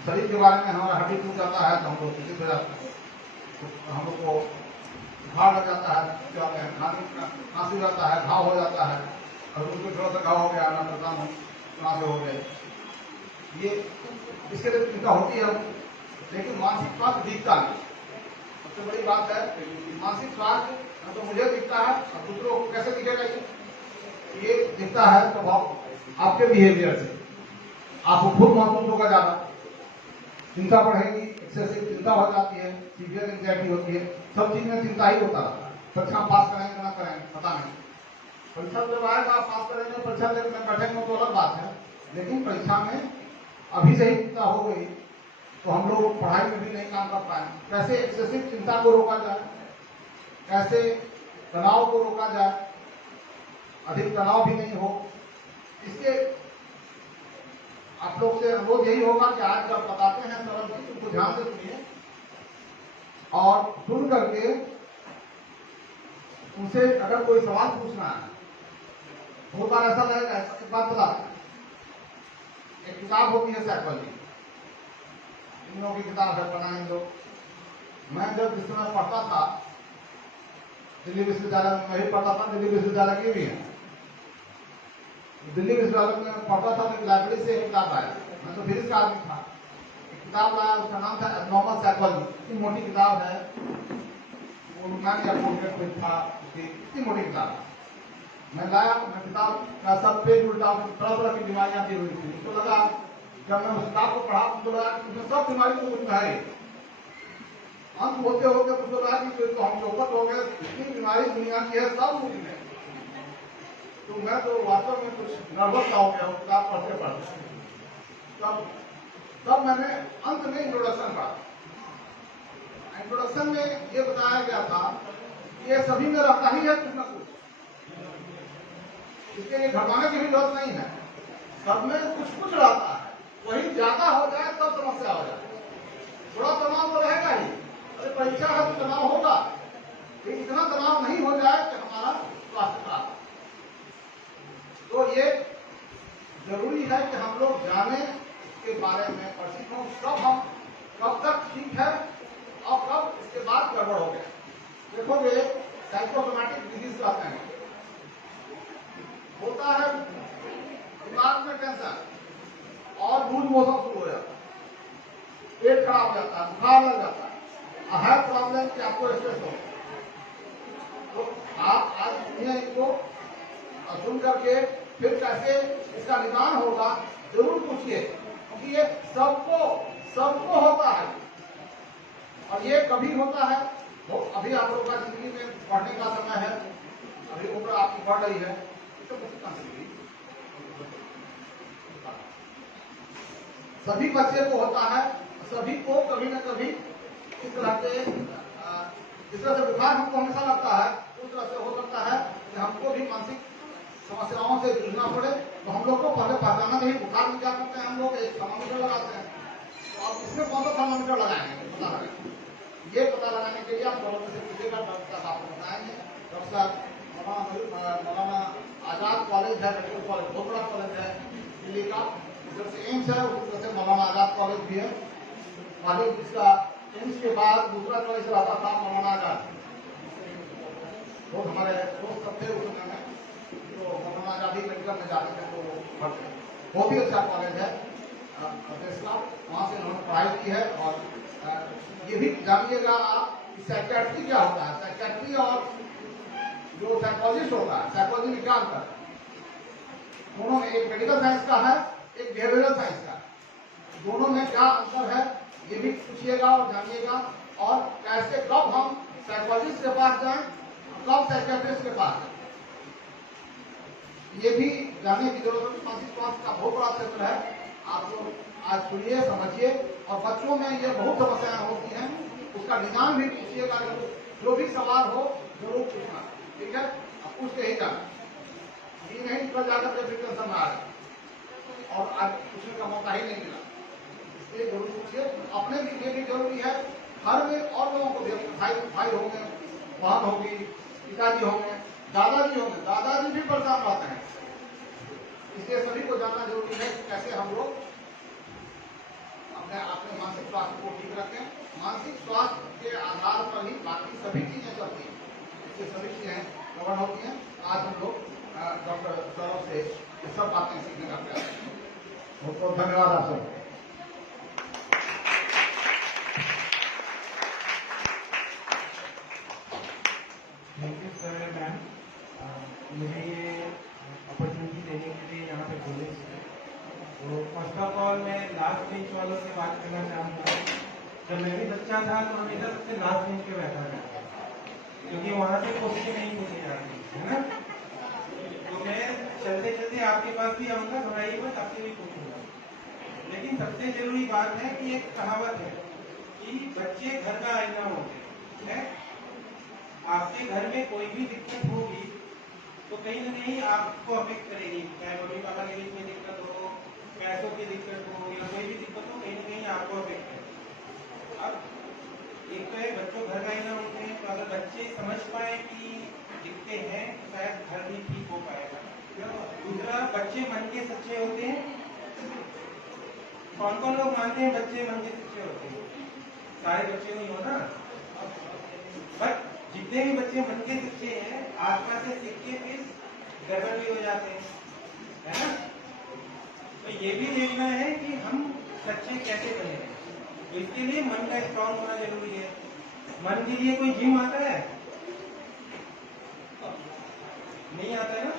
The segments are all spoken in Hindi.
शरीर के बारे में हमारा हड्डी टूट जाता है तो हम लोग चिकित हो जाते हैं, तो हम लोग को बुखार लग जाता है, क्या खांसी हो जाता है, घाव हो जाता है, और उनको थोड़ा सा घाव हो गया, मैं पता हूँ कहाँ से हो गए, ये इसके लिए चिंता होती है। लेकिन मानसिक स्वास्थ्य दिखता नहीं। सबसे बड़ी बात है मानसिक स्वास्थ्य तो मुझे दिखता है और दूसरों को कैसे दिखेगा, ये दिखता है तो आपके बिहेवियर से आपको खुद महसूस होगा, ज्यादा चिंता बढ़ेगी, एक्सेसिव चिंता हो जाती है, सीवियर एंजाइटी होती है, सब चीज में चिंता ही होता रहता है। परीक्षा पास करेंगे ना करेंगे पता नहीं, परीक्षा जब आएगा पास करेंगे, परीक्षा देने में बैठेंगे तो अलग बात है, लेकिन परीक्षा में अभी से ही चिंता हो गई तो हम लोग पढ़ाई में भी नहीं काम कर पाए। कैसे एक्सेसिव चिंता को रोका जाए, कैसे तनाव को रोका जाए, अधिक तनाव भी नहीं हो, इसके आप लोग से अनुरोध यही होगा कि आज जब बताते हैं सरल चीज उनको ध्यान से सुनिए और सुन करके उनसे अगर कोई सवाल पूछना है, बहुत बार ऐसा लगेगा। एक बात बता, एक किताब होती है साइकोलॉजी, इन लोगों की किताब है, पढ़ना इन लोग। मैं जब इस समय पढ़ता था दिल्ली विश्वविद्यालय में, मैं ही पढ़ता था, दिल्ली विश्वविद्यालय की भी है, दिल्ली विश्वविद्यालय में पढ़ता था तो लाइब्रेरी से एक किताब आया, मैं तो फिजिक्स का आदमी था, एक किताब लाया, उसका नाम था एब्नॉर्मल साइकोलॉजी। इतनी मोटी किताब है, वो मैंने अपोर्टेड में था, इतनी मोटी किताब मैं लाया, मैं किताब का सब पेज उल्टा, तरह तरह की बीमारियां दी हुई थी। तो लगा जब मैं उस किताब को पढ़ा तो लगा उसमें सब बीमारी को कुछ है, अंत होते होते मुझे लगा कि तो हम चौपट हो गए, इतनी बीमारी दुनिया की है, सब मुझ में। तो मैं तो वास्तव में कुछ नर्वस हो गया उस किताब पढ़ते पढ़ते। तब मैंने अंत में इंट्रोडक्शन पढ़ा। इंट्रोडक्शन में ये बताया गया था कि ये सभी में रहता ही है कुछ ना कुछ, इसके लिए घबराने की भी जरूरत नहीं है, सब में कुछ कुछ रहता है, वही ज्यादा हो जाए तब समस्या हो जाए। थोड़ा तनाव तो रहेगा ही, अरे परीक्षा है तो तनाव होगा, लेकिन इतना तनाव नहीं हो जाए कि हमारा स्वास्थ्य खराब। तो ये जरूरी है कि हम लोग जाने इसके बारे में, परिचित हों, कब तक ठीक है और कब इसके बाद गड़बड़ हो गया। देखोगे साइकोसोमैटिक डिजीज कहते हैं, होता है दिमाग में कैंसर और लूज मोशन शुरू हो जाता है, पेट खराब हो जाता है, बुखार लग जाता है, हर प्रॉब्लम कि आपको स्ट्रेस हो। तो आप आज सुनिए इनको, सुन करके फिर कैसे इसका निदान होगा जरूर पूछिए, क्योंकि ये सबको होता है और ये कभी होता है। तो अभी आप लोगों का जिंदगी में पढ़ने का समय है, अभी उम्र आपकी बढ़ रही है, तो सभी बच्चे को होता है, सभी को कभी न कभी इस तरह के जिस तरह से बुखार हमको हमेशा लगता है, उस तरह से हो सकता है कि हमको भी मानसिक समस्याओं से जूझना पड़े। तो हम लोग को पहले पहचाना नहीं, बुखार में क्या करते हैं हम लोग, एक थर्मामीटर लगाते हैं। तो आप इसमें कौन सा थर्मामीटर लगाएंगे पता लगाएंगे, ये पता लगाने के लिए आप डॉक्टर से पूछिएगा, डॉक्टर साहब आपको बताएंगे। डॉक्टर साहब मौलाना आजाद कॉलेज है, मेडिकल कॉलेज बहुत बड़ा कॉलेज है दिल्ली का, उधर से एम्स है, उसी तरह से मौलाना आजाद कॉलेज भी है। कॉलेज जिसका एम्स के बाद दूसरा कॉलेज रहता था मौलाना आजाद, वो हमारे दोस्त सब थे उस समय में, तो मौलाना आजाद ही मेडिकल में जाते थे, तो पढ़ते, बहुत ही अच्छा कॉलेज है इस्लाम, वहाँ से उन्होंने पढ़ाई की है। और ये भी जानिएगा आप साइकियाट्री क्या होता है, साइकियाट्री और जो साइकोलॉजिस्ट होता है, साइकोलॉजी में क्या अंतर है, दोनों में, एक मेडिकल साइंस का है, एक बिहेवियरल साइंस का, दोनों में क्या अंतर है ये भी पूछिएगा और जानिएगा। और कैसे कब हम साइकोलॉजिस्ट के पास जाएं, कब साइकियाट्रिस्ट के पास जाएं, ये भी जानने की जरूरत है। मानसिक स्वास्थ्य का बहुत बड़ा क्षेत्र है, आप लोग आज सुनिए समझिए। और बच्चों में ये बहुत समस्याएं होती हैं, उसका निदान भी पूछिएगा, जो भी सवाल हो जरूर पूछना, ठीक है, आप पूछ के ही जाना, ये नहीं कल जाकर के फिर टेंशन में आ रहे और आज पूछने का मौका ही नहीं मिला, इसलिए जरूर पूछिए। अपने लिए भी जरूरी है, घर में और लोगों को भी, भाई होंगे, बहन होगी, पिताजी होंगे, दादाजी होंगे, दादाजी भी परेशान रहते हैं, इसलिए सभी को जानना जरूरी है कि कैसे हम लोग अपने स्वास्थ्य को ठीक रखें। मानसिक स्वास्थ्य के आधार पर ही बाकी सभी चीजें चलती हैं, इससे सभी चीजें कवर होती हैं। आज हम लोग डॉक्टर सौरभ से ये सब बातें सीखने का प्रयास करें। बहुत बहुत धन्यवाद आप सब। थैंक यू सर मैम, मुझे ये अपॉर्चुनिटी देने के लिए यहाँ पे बोले। तो फर्स्ट ऑफ ऑल मैं लास्ट बेंच वालों से बात करना चाहूँगा। जब मैं भी बच्चा था तो हमेशा सबसे लास्ट बेंच पे बैठा था, क्योंकि वहाँ से क्वेश्चन नहीं पूछे जाते, है ना। तो मैं चलते चलते आपके पास भी आऊँगा, घबराइए मत, आपसे भी पूछूंगा। लेकिन सबसे जरूरी बात है कि एक कहावत है कि बच्चे घर का आईना होते हैं। आपके घर में कोई भी दिक्कत होगी तो कहीं ना कहीं आपको अफेक्ट करेगी, चाहे मम्मी पापा के बीच में दिक्कत हो, पैसों की दिक्कत हो, या कोई भी दिक्कत हो, कहीं ना कहीं आपको अफेक्ट करेगी। अब एक तो है बच्चों घर का आईना होते हैं, तो अगर बच्चे समझ पाए कि दिखते हैं तो शायद घर भी ठीक हो पाएगा। दूसरा, बच्चे मन के सच्चे होते हैं। कौन कौन लोग मानते हैं बच्चे मन के सच्चे होते हैं? सारे बच्चे नहीं हो ना, बट जितने भी बच्चे मन के सच्चे हैं, आसपास से सीख के फिर गड़बड़ भी हो जाते हैं, है ना। तो ये भी देखना है कि हम सच्चे कैसे बने हैं। तो इसके लिए मन का स्ट्रॉन्ग होना जरूरी है। मन के लिए कोई जिम आता है? नहीं आता है ना।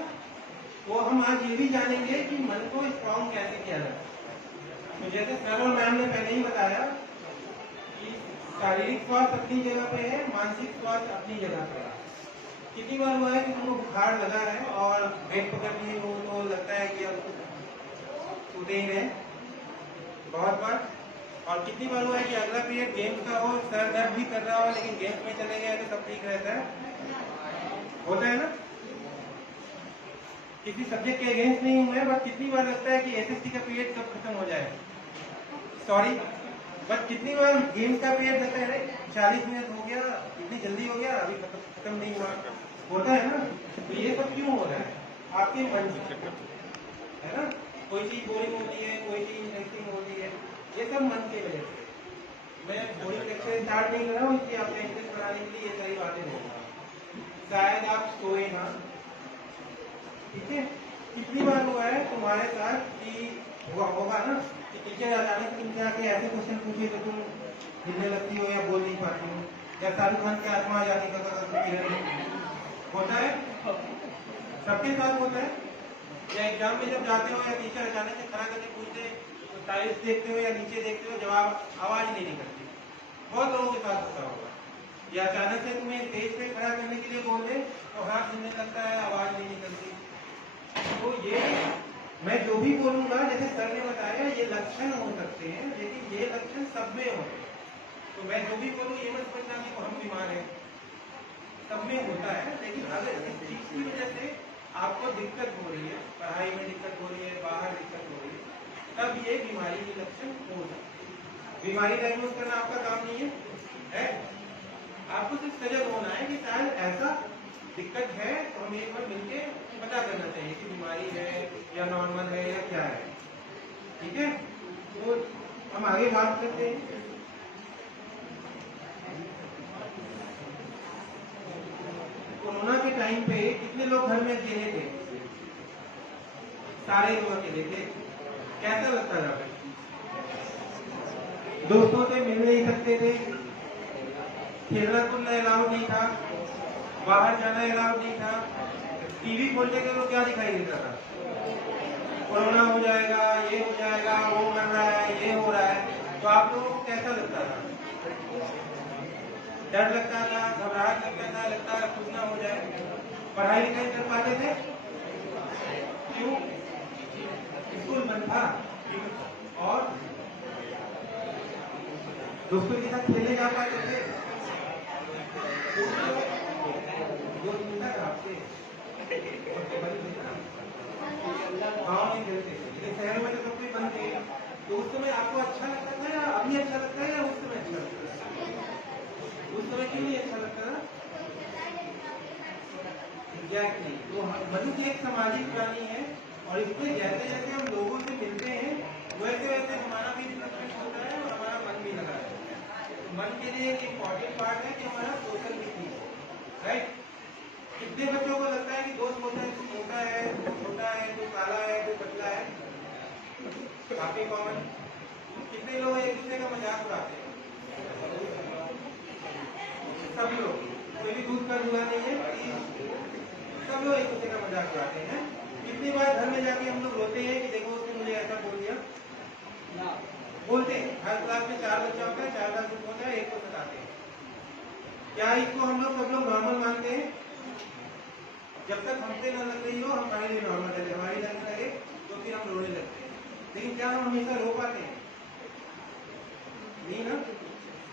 तो हम आज ये भी जानेंगे कि मन को स्ट्रॉन्ग कैसे किया जाए। तो जैसे सर और मैम ने पहले ही बताया कि शारीरिक स्वास्थ्य अपनी जगह पे है, मानसिक स्वास्थ्य अपनी जगह पे है। कितनी बार हुआ है कि तुमको बुखार लगा है और बेड पकड़ ली हो तो लगता है कि अब सोते ही रहे, बहुत बार। और कितनी बार हुआ है कि अगला पीरियड गेम्स का हो, सर दर्द भी कर रहा हो, लेकिन गेम्स में चले गए तो सब ठीक रहता है, होता है ना। किसी सब्जेक्ट के अगेंस्ट नहीं हुए, बट कितनी बार लगता है कि एसएसटी का पीरियड कब खत्म हो जाए, सॉरी, बट कितनी बार गेम्स का पीरियड लगता है 40 मिनट हो गया, इतनी जल्दी हो गया, अभी खत्म नहीं हुआ, होता है ना। तो ये सब क्यों हो रहा है? आपके मन से, है ना। कोई चीज बोरिंग होती है, कोई चीज इंटरेस्टिंग होती है, ये सब मन की वजह से। मैं बोरिंग लेक्चर स्टार्ट नहीं कर रहा हूँ, इसलिए आपका इंटरेस्ट बढ़ाने के लिए ये सारी बातें बोलूंगा। शायद आप सोए ना, ठीक है। कितनी बार हुआ है तुम्हारे साथ कि हुआ होगा ना कि टीचर अचानक तुमसे आके ऐसे क्वेश्चन पूछे तो तुम हिलने लगती हो या बोल नहीं पाती हो, या शाहरुख खान की आत्मा आ जाती होता है, सबके साथ होता है। या एग्जाम में जब जाते हो या टीचर अचानक से खड़ा करके पूछते तो टाइल्स देखते हो या नीचे देखते हो, जवाब आवाज नहीं निकलती। बहुत लोगों के साथ होता होगा। या अचानक से तुम्हें स्टेज पे खड़ा करने के लिए बोल दे तो हाथ हिलने लगता है, आवाज नहीं निकलती। तो ये मैं जो भी बोलूंगा, जैसे सर ने बताया, ये लक्षण हो सकते हैं, लेकिन ये लक्षण सब में होते हैं। तो मैं जो भी बोलूँ ये मत समझना कि हम बीमार हैं, सब में होता है। लेकिन अगर इस चीज की वजह से आपको दिक्कत हो रही है, पढ़ाई में दिक्कत हो रही है, बाहर दिक्कत हो रही है, तब ये बीमारी के लक्षण हो सकते हैं। बीमारी डायग्नोज करना आपका काम नहीं है? आपको सिर्फ सजग होना है कि शायद ऐसा दिक्कत है, तो हमें एक बार मिलके पता करना चाहिए कि बीमारी है या नॉर्मल है या क्या है, ठीक है। तो हम आगे बात करते हैं। कोरोना के टाइम पे कितने लोग घर में अकेले थे? सारे लोग अकेले थे। कैसा लगता था? दोस्तों से मिल नहीं सकते थे, खेलना कूदना अलाउड नहीं था, बाहर जाना अलाउड नहीं था। टीवी खोलने के तो क्या दिखाई देता था? कोरोना हो जाएगा, ये हो जाएगा, वो मर रहा है, ये हो रहा है। तो आप लोगों को कैसा लगता था? डर लगता था, घबराहट लगता था कुछ ना हो जाए। पढ़ाई लिखाई कर पाते थे? क्यों? स्कूल बंद था। और दोस्तों के साथ खेलने जा पाते थे? दोस्त मिलता था आपसे? गाँव में खेलते थे, शहर में तो सब कुछ बंद थे। तो उस समय आपको अच्छा लगता था या अभी अच्छा लगता है, या उस समय अच्छा लगता है? उस समय क्यों नहीं अच्छा लगता था? एग्जैक्टली। तो मनुष्य एक सामाजिक प्राणी है, और इसमें जैसे जैसे हम लोगों से मिलते हैं वैसे वैसे हमारा भी डेवलपमेंट होता है और हमारा मन भी लगा मन के लिए एक इम्पोर्टेंट पार्ट है कि हमारा सोशल लिविंग, राइट। कितने बच्चों को लगता है कि दोस्त मोटा है, छोटा है, कोई काला है, कोई पतला है? काफी कॉमन। कितने लोग एक दूसरे का मजाक उड़ाते हैं? सभी लोग, कोई भी दूध का जुआ नहीं है कि सब लोग एक दूसरे का मजाक उड़ाते हैं। कितनी बार घर में जाके हम लोग रोते हैं कि देखो उसने मुझे ऐसा बोल दिया? बोलते हैं। हर क्लास में 4 बच्चा होता है, 4 का ग्रुप होता है, एक को सताते हैं। क्या इसको हम लोग सब लोग नॉर्मल मानते हैं? जब तक हमसे न लग रही हो हमारे लिए नॉर्मल है, हमारी लगने लगे तो फिर हम रोने लगते हैं। लेकिन क्या हम हमेशा रो पाते हैं? नहीं ना।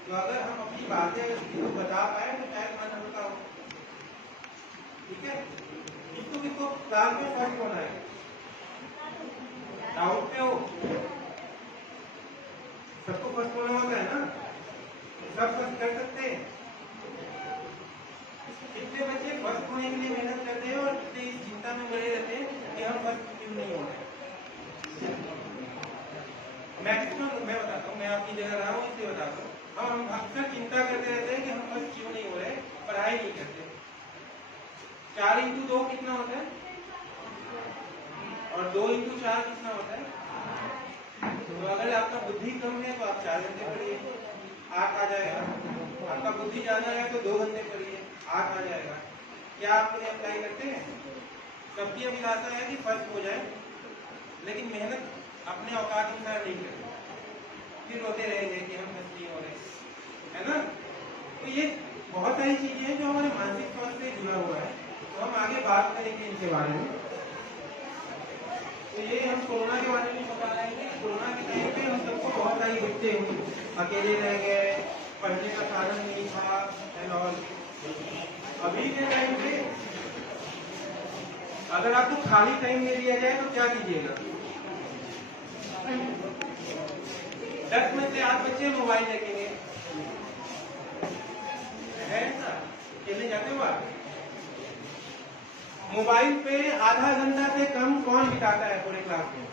तो अगर हम अपनी बातें किसी को बता पाए तो शायद मन हल्का हो। ठीक है। किसको क्लास में फर्स्ट होना है? डाउट पे हो? सबको फर्स्ट होना होता है ना? सब फर्स्ट कर सकते हैं? कितने बच्चे फर्स्ट होने के लिए मेहनत करते हैं और कितने इस चिंता में बड़े रहते हैं कि हम फर्स्ट क्यों नहीं हो रहे? मैक्सिमम मैं बताता हूँ, मैं आपकी जगह रहा हूँ इसलिए बताता हूँ। हम अक्सर चिंता करते रहते हैं कि हम फर्स्ट क्यों नहीं हो रहे, पढ़ाई नहीं करते। 4 इंटू 2 कितना होता है? और 2 इंटू 4 कितना होता है? तो अगर आपका बुद्धि कम है तो आप 4 घंटे पढ़िए, 8 आ जाएगा। आपका बुद्धि ज्यादा है तो 2 घंटे पढ़िए, 8 आ जाएगा। क्या आप उन्हें अप्लाई करते हैं? सबकी अभिलाषा है कि फर्स्ट हो जाए, लेकिन मेहनत अपने औकात अनुसार नहीं करते, फिर रोते रहेंगे कि हम फर्स्ट नहीं हो रहे, है ना। तो ये बहुत सारी चीजें हैं जो हमारे मानसिक स्वास्थ्य से जुड़ा हुआ है। तो हम आगे बात करेंगे इनके बारे में। तो ये हम कोरोना के बारे में बता रहे हैं। कोरोना के टाइम पे हम सबको बहुत सारी बच्चे अकेले रह गए, पढ़ने का साधन नहीं था एंड ऑल। अभी के टाइम पे अगर आपको खाली टाइम दे दिया जाए तो क्या कीजिएगा? 10 में से 8 बच्चे मोबाइल देखेंगे, है ऐसा? खेलने जाते हो आप? मोबाइल पे आधा घंटा से कम कौन बिताता है पूरे क्लास में?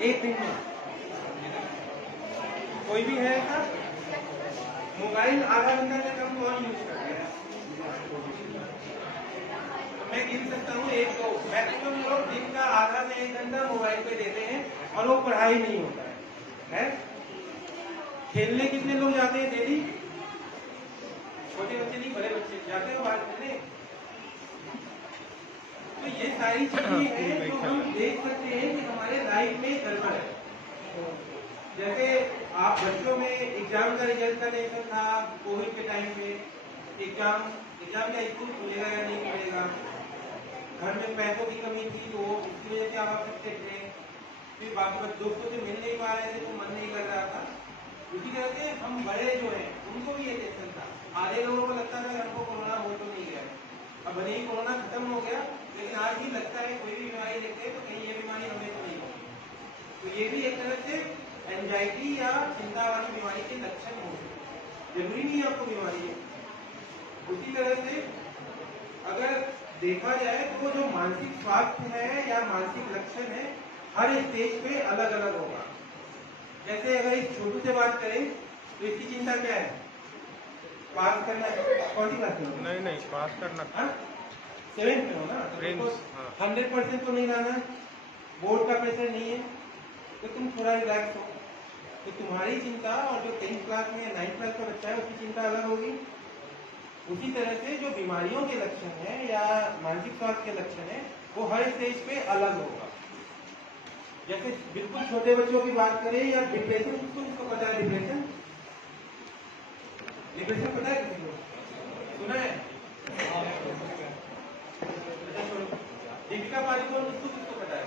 एक दिन में कोई भी है ऐसा? मोबाइल आधा घंटा से कम कौन यूज करता है? मैं गिन सकता हूँ 1 2। मैक्सिमम लोग दिन का आधा से 1 घंटा मोबाइल पे देते हैं और वो पढ़ाई नहीं होता है? खेलने कितने लोग जाते हैं डेली? छोटे बच्चे नहीं, बड़े बच्चे जाते हैं बाहर खेलने। तो ये सारी चीजें हैं जो हम देख सकते हैं कि हमारे लाइफ में गड़बड़ है। जैसे आप बच्चों में एग्जाम का रिजल्ट का टेंशन था कोविड के टाइम पे, एग्जाम का स्कूल खुलेगा या नहीं खुलेगा, घर में पैसों की कमी थी तो उसकी वजह से आप सकते थे, फिर बाकी दोस्तों से मिल नहीं पा रहे थे तो मन नहीं कर रहा था। उसी तरह से हम बड़े जो हैं उनको भी ये टेंशन था। आधे लोगों को लगता था कि हमको कोरोना हो तो नहीं गया, अब भले ही कोरोना खत्म हो गया लेकिन आज भी लगता है कोई भी बीमारी देखते हैं तो कहीं ये बीमारी हमें तो नहीं होगी। तो ये भी एक तरह से एंजाइटी या चिंता वाली बीमारी के लक्षण हो सकते हैं, जरूरी नहीं है आपको बीमारी है। उसी तरह से अगर देखा जाए तो जो मानसिक स्वास्थ्य है या मानसिक लक्षण है हर स्टेज पे अलग अलग होगा। जैसे अगर इस छोटू से बात करें तो इसकी चिंता क्या है? पास करना। कौन सी क्लास में? नहीं पास करना। 7th में हो ना, तो 100% तो नहीं लाना, बोर्ड का प्रेशर नहीं है तो तुम थोड़ा रिलैक्स हो। तो तुम्हारी चिंता और जो 10th क्लास में 9th क्लास का बच्चा है उसकी चिंता अलग होगी। उसी तरह से जो बीमारियों के लक्षण है या मानसिक स्वास्थ्य के लक्षण है वो हर स्टेज पे अलग होगा। जैसे बिल्कुल छोटे बच्चों की बात करें या डिप्रेशन, किसको पता है डिप्रेशन? डिप्रेशन पता है किसी को? सुना है? दीपिका पादुकोण, उसको किसको पता है?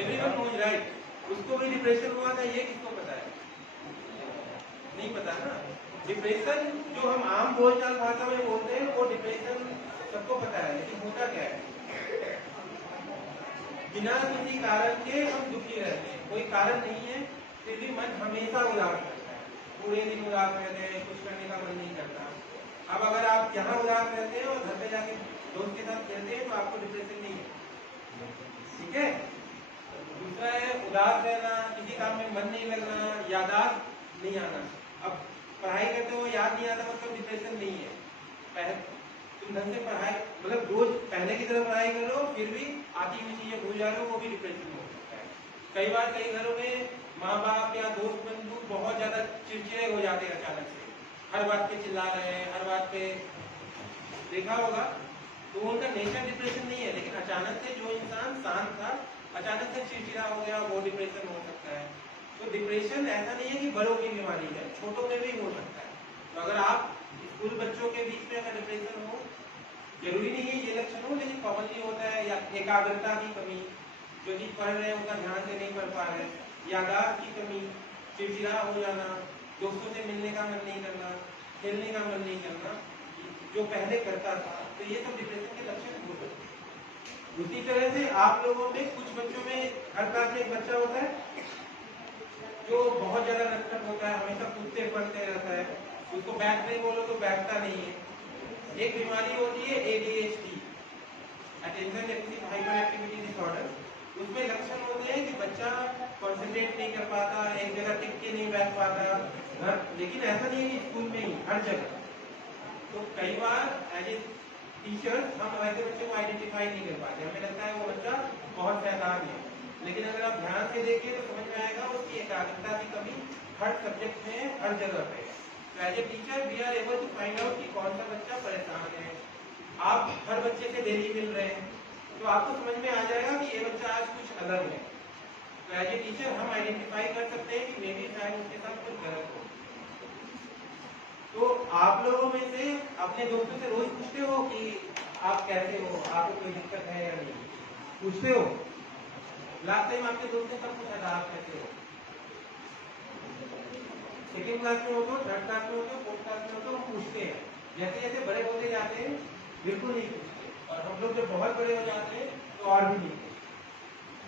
एवरीवन नोज राइट, उसको भी डिप्रेशन हुआ था, ये किसको पता है? नहीं पता ना। डिप्रेशन जो हम आम बोलचाल भाषा में बोलते हैं वो डिप्रेशन सबको पता है, लेकिन होता क्या है? बिना किसी कारण के हम दुखी रहते हैं, कोई कारण नहीं है फिर भी मन हमेशा उदास रहता है, पूरे दिन उदास रहते हैं, कुछ करने का मन नहीं करता। अब अगर आप यहाँ उदास रहते हैं और घर पे जाके दोस्त के साथ खेलते हैं तो आपको डिप्रेशन नहीं है, ठीक है। दूसरा है उदास रहना, किसी काम में मन नहीं लगना, याददाश्त नहीं आना। अब पढ़ाई करते हो याद नहीं आता मतलब डिप्रेशन नहीं है। तुम ढंग से पढ़ाई मतलब रोज पहले की तरह पढ़ाई कर रहे हो फिर भी आती हुई चीजें भूल जा रहे हो, वो भी डिप्रेशन हो सकता है। कई बार कई घरों में माँ बाप या दोस्त बंधु बहुत ज्यादा चिड़चिड़े हो जाते हैं अचानक से, हर बात पे चिल्ला रहे हैं, हर बात पे, देखा होगा। तो उनका नेचर डिप्रेशन नहीं है, लेकिन अचानक से जो इंसान शांत था अचानक से चिड़चिड़ा हो गया, वो डिप्रेशन हो सकता है। तो डिप्रेशन ऐसा नहीं है कि बड़ों की बीमारी है, छोटों में भी हो सकता है। तो अगर आप स्कूल बच्चों के बीच में अगर डिप्रेशन हो, जरूरी नहीं है ये लक्षण हो, लेकिन कॉमनली होता है, या एकाग्रता की कमी, जो कि पढ़ रहे हैं उनका ध्यान से नहीं पढ़ पा रहे, यादाश्त की कमी, चिड़चिड़ा हो जाना, दोस्तों से मिलने का मन नहीं करना, खेलने का मन नहीं करना, जो पहले करता था, तो ये सब डिप्रेशन के लक्षण हो सकते हैं। उसी तरह से आप लोगों में कुछ बच्चों में, हर क्लास में एक बच्चा होता है जो बहुत ज्यादा नटखट होता है, हमेशा कूदते पड़ते रहता है, उसको बैठ नहीं बोलो तो बैठता नहीं है। एक बीमारी होती है ADHD, attention deficit hyper activity disorder. उसमें लक्षण होते हैं कि बच्चा कंसंट्रेट नहीं कर पाता, एक जगह टिक के नहीं बैठ पाता, लेकिन ऐसा नहीं है कि स्कूल में ही, हर जगह। तो कई बार एज ए टीचर हम ऐसे बच्चे को आइडेंटिफाई नहीं कर पाते, हमें लगता है वो बच्चा बहुत शैतान है, लेकिन अगर आप ध्यान से देखिए तो समझ में आएगा उसकी एकाग्रता की कमी हर सब्जेक्ट में, हर जगह पे। तो as a teacher we are able to find out कि कौन सा बच्चा परेशान है। आप हर बच्चे से डेली मिल रहे हैं तो आपको समझ में आ जाएगा कि ये बच्चा आज कुछ अलग है। तो एज ए टीचर हम आइडेंटिफाई कर सकते हैं कि मे बी शायद उसके साथ कुछ गलत हो। तो आप लोगों में से अपने दोस्तों से रोज पूछते हो कि आप कैसे हो, आपको कोई दिक्कत है या नहीं, पूछते हो? लास्ट टाइम आपके दोस्त ने कब पूछा था आप कैसे हो? सेकेंड क्लास में हो तो, थर्ड क्लास में हो तो, फोर्थ क्लास में हो तो हम पूछते हैं। जैसे जैसे बड़े होते जाते हैं बिल्कुल नहीं पूछते, और हम लोग जब बहुत बड़े हो जाते हैं तो और भी नहीं पूछते।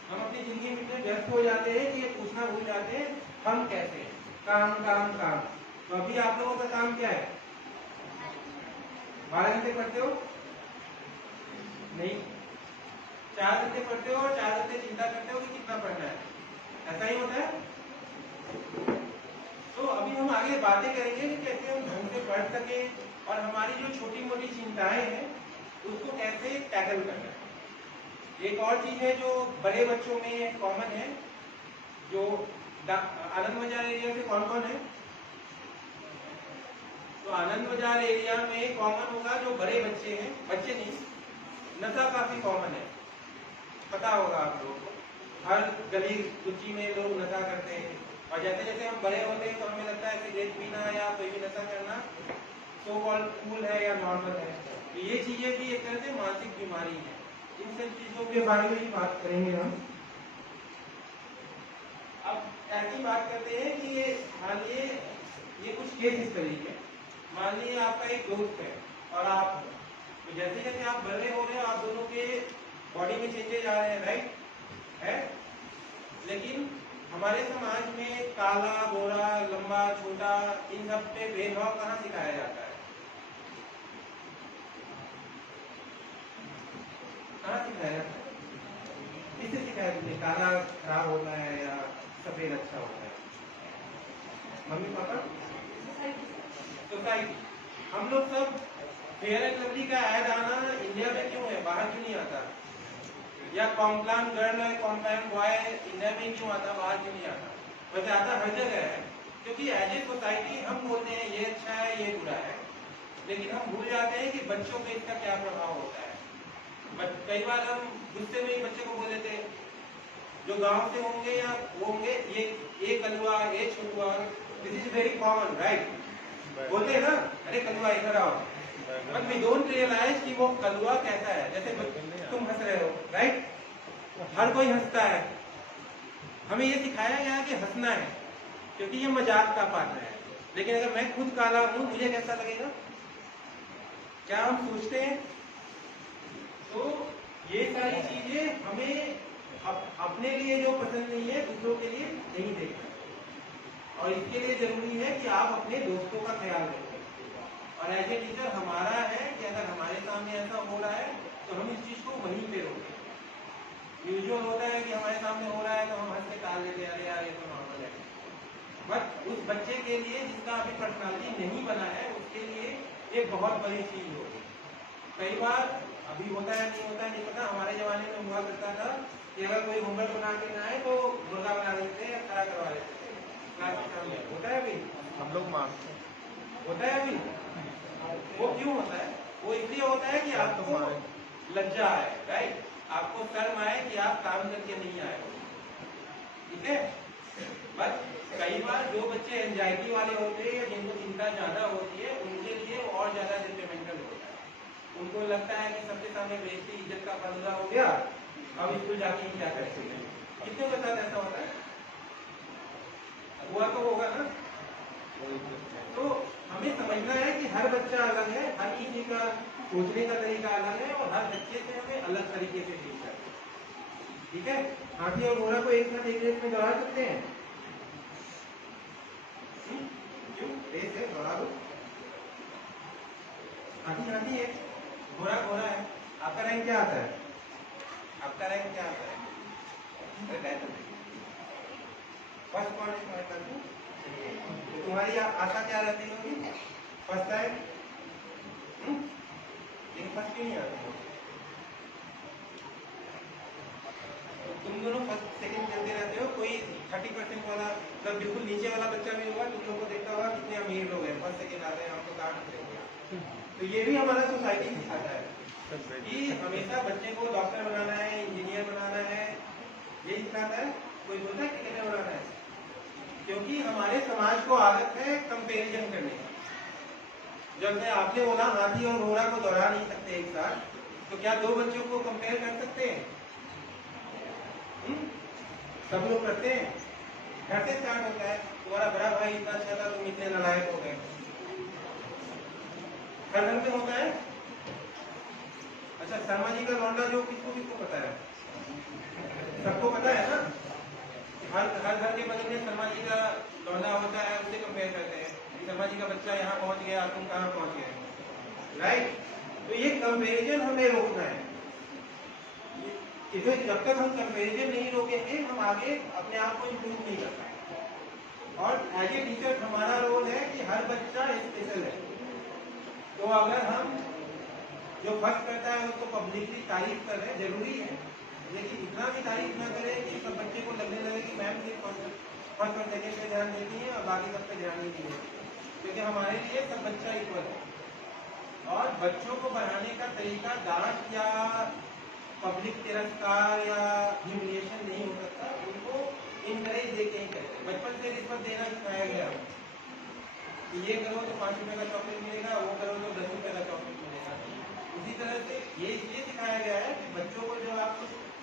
हम अपनी जिंदगी में इतने व्यस्त हो जाते हैं कि ये पूछना भूल जाते हैं हम कैसे हैं, काम काम काम। तो अभी आप लोगों का काम क्या है? 12 घंटे पढ़ते हो? नहीं, 4 घंटे पढ़ते हो और 4 घंटे चिंता करते हो कि कितना पढ़ना है, ऐसा ही होता है। तो अभी हम आगे बातें करेंगे कि कैसे हम ढंग से पढ़ सके और हमारी जो छोटी मोटी चिंताएं हैं उसको कैसे टैकल करना है। एक और चीज है जो बड़े बच्चों में कॉमन है, जो आनंद बाजार एरिया से कौन कौन है? तो आनंद बाजार एरिया में कॉमन होगा जो बड़े बच्चे हैं, बच्चे नहीं, नशा काफी कॉमन है, पता होगा आप लोगों को। हर गली कुची में लोग नशा करते हैं, और जैसे जैसे हम बड़े होते हैं तो हमें लगता है सिगरेट पीना या कोई भी नशा करना सो कॉल्ड कूल है या नॉर्मल है। तो ये चीजें भी एक तरह से मानसिक बीमारी है। इन सब चीजों के बारे में ही बात करेंगे हम। अब ऐसी बात करते हैं कि ये कुछ केस इस तरीके, मान लीजिए आपका एक दोस्त है और आप, तो जैसे जैसे आप बड़े हो रहे हो आप दोनों के बॉडी में चेंजेस आ रहे हैं, राइट है। लेकिन हमारे समाज में काला गोरा लंबा छोटा इन सब पे भेदभाव कहाँ सिखाया जाता है? कहाँ सिखाया जाता है? किसे सिखाया जाता है? काला खराब होता है या सफेद अच्छा होता है? Mummy papa, society. हम लोग सब फेयर एंड लवली का ऐड आना इंडिया में क्यों है, बाहर क्यों नहीं आता? या कॉम्प्लान गर्ल है कॉम्प्लान बॉय इंडिया में क्यों आता, बाहर क्यों नहीं आता? वैसे आता हर जगह है, क्योंकि एज ए सोसाइटी हम बोलते हैं ये अच्छा है ये बुरा है, लेकिन हम भूल जाते हैं कि बच्चों पे इसका क्या प्रभाव होता है। कई बार हम गुस्से में ही बच्चे को बोल देते हैं, जो गांव से होंगे या वो होंगे, ये कलुआ ये छुआ, this is very common, right? बोलते हैं ना, अरे कलुआ इधर आओ, बट वी डोंट रियलाइज कि वो कलुआ कैसा है। जैसे तुम हंस रहे हो, राइट? हर कोई हंसता है, हमें ये सिखाया गया कि हंसना है क्योंकि ये मजाक का पात्र है। लेकिन अगर मैं खुद काला हूं मुझे कैसा लगेगा? क्या हम सोचते हैं? तो ये सारी चीजें हमें अपने लिए जो पसंद नहीं है दूसरों के लिए नहीं देखना, और इसके लिए जरूरी है कि आप अपने दोस्तों का ख्याल रखें। और एज ए टीचर हमारा है कि अगर हमारे सामने ऐसा हो रहा है तो हम इस चीज को वहीं पे रोकें। यूजुअल होता है कि हमारे सामने हो रहा है तो हम हंस के टाल देते हैं, अरे यार ये तो नॉर्मल है, बट उस बच्चे के लिए जिसका अभी पर्सनालिटी नहीं बना है उसके लिए ये बहुत बड़ी चीज होगी। कई बार अभी होता है नहीं होता है नहीं पता, हमारे जमाने में हुआ करता था कि अगर कोई होमवर्क बना के ना आए तो मुर्गा बना देते हैं या खड़ा करवा देते थे क्लास के सामने। होता है अभी, हम लोग मारते हैं। होता है अभी। वो क्यों होता है? वो इसलिए होता है कि आपको लज्जा आए, राइट, आपको शर्म आए कि आप काम करके नहीं आए हो, ठीक है। बट कई बार जो बच्चे एंजाइटी वाले होते हैं या जिनको चिंता ज्यादा होती है उनके लिए और ज्यादा डिट्रीमेंटल होता है। उनको लगता है कि सबके सामने बेइज्जती इज्जत का फंदा हो गया, अब स्कूल जाके ही क्या करते हैं। कितने के साथ ऐसा होता है? हुआ तो होगा ना। तो हमें समझना है कि हर बच्चा अलग है, हर किसी का सोचने का तरीका अलग है और हर बच्चे से हमें अलग तरीके से डील करना है, ठीक है। हाथी और घोड़ा को एक साथ एक रेस में दौड़ा सकते हैं? क्यों? रेस है, दौड़ा दो। हाथी हाथी है, घोड़ा घोड़ा है। आपका रैंक क्या आता है? आपका रैंक क्या आता है? फर्स्ट कौन है तुम्हारे पास में? तो तुम्हारी आशा क्या रहती होगी? First rank. लेकिन फर्स्ट क्यों नहीं आती हो? तो तुम दोनों फर्स्ट सेकंड चलते रहते हो। कोई 30% वाला मतलब बिल्कुल नीचे वाला बच्चा भी होगा, तुम लोग को देखता होगा कितने अमीर लोग हैं, फर्स्ट सेकंड आते हैं, हमको काम नहीं होगा। तो ये भी हमारा सोसाइटी सिखाता है कि हमेशा बच्चे को डॉक्टर बनाना है, इंजीनियर बनाना है, ये सिखाता है। कोई बोलता है क्रिकेटर बनाना है, क्योंकि हमारे समाज को आदत है कंपेरिजन करने की। जब से आपने बोला हाथी और घोड़ा को दौड़ा नहीं सकते एक साथ, तो क्या दो बच्चों को कंपेयर कर सकते हैं? सब लोग करते हैं। घर से स्टार्ट होता है, तुम्हारा बड़ा भाई इतना अच्छा था, तुम इतने नालायक हो गए। हर घर में होता है। अच्छा, शर्मा जी का लौंडा जो किसको किसको पता है? सबको पता है ना। हर हर घर के बगल में शर्मा जी का लौंडा होता है, उससे कंपेयर करते हैं कि शर्मा जी का बच्चा यहाँ पहुंच गया, तुम कहाँ पहुंच गए, राइट। तो ये कंपेरिजन हमें रोकना है। इसमें जब तक हम कंपेरिजन नहीं रोकेंगे हम आगे अपने आप को इम्प्रूव नहीं कर पाएंगे। और एज ए टीचर हमारा रोल है कि हर बच्चा स्पेशल है। तो अगर हम जो फर्स्ट करता है उसको पब्लिकली तारीफ कर रहे हैं, जरूरी है, लेकिन इतना भी तारीफ ना करें कि सब बच्चे को लगने लगे कि मैम सिर्फ फर्स्ट और सेकेंड पे ध्यान देती है और बाकी सब पे ध्यान नहीं देती, क्योंकि हमारे लिए सब बच्चा इक्वल है। और बच्चों को बढ़ाने का तरीका डांट या पब्लिक तिरस्कार या ह्यूमिलिएशन नहीं हो सकता। उनको इनकरेज देके ही करें। बचपन से रिश्वत देना सिखाया गया कि ये करो तो 5 रुपए का चॉकलेट मिलेगा, वो करो तो 10 रुपए का चॉकलेट मिलेगा। उसी तरह से ये इसलिए सिखाया गया है कि बच्चों को जब आप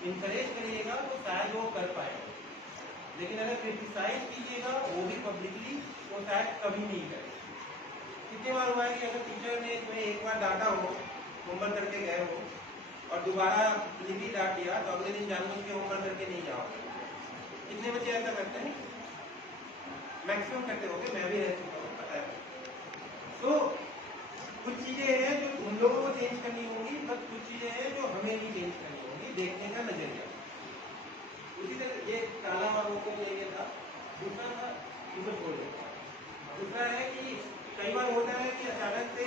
इनकरेज करिएगा तो शायद वो कर पाएगा, लेकिन अगर क्रिटिसाइज कीजिएगा वो भी पब्लिकली, तो शायद कभी नहीं करेगा। कितनी बार हुआ है कि अगर टीचर ने तुम्हें एक बार डांटा हो, होमवर्क करके गए हो और दोबारा लिखी डांट दिया तो अगले दिन जानबूझ के होमवर्क करके नहीं जाओ। कितने बच्चे ऐसा करते हैं? मैक्सिमम करते होंगे, मैं भी रह चुका हूँ, पता है। तो कुछ चीजें हैं जो उन लोगों को चेंज करनी होंगी, बट कुछ चीजें हैं जो हमें भी चेंज करनी होंगी, देखने का नजरिया। उसी तरह ये काला और वो ये था। दूसरा था दूसरा है कि कई बार होता है कि अचानक से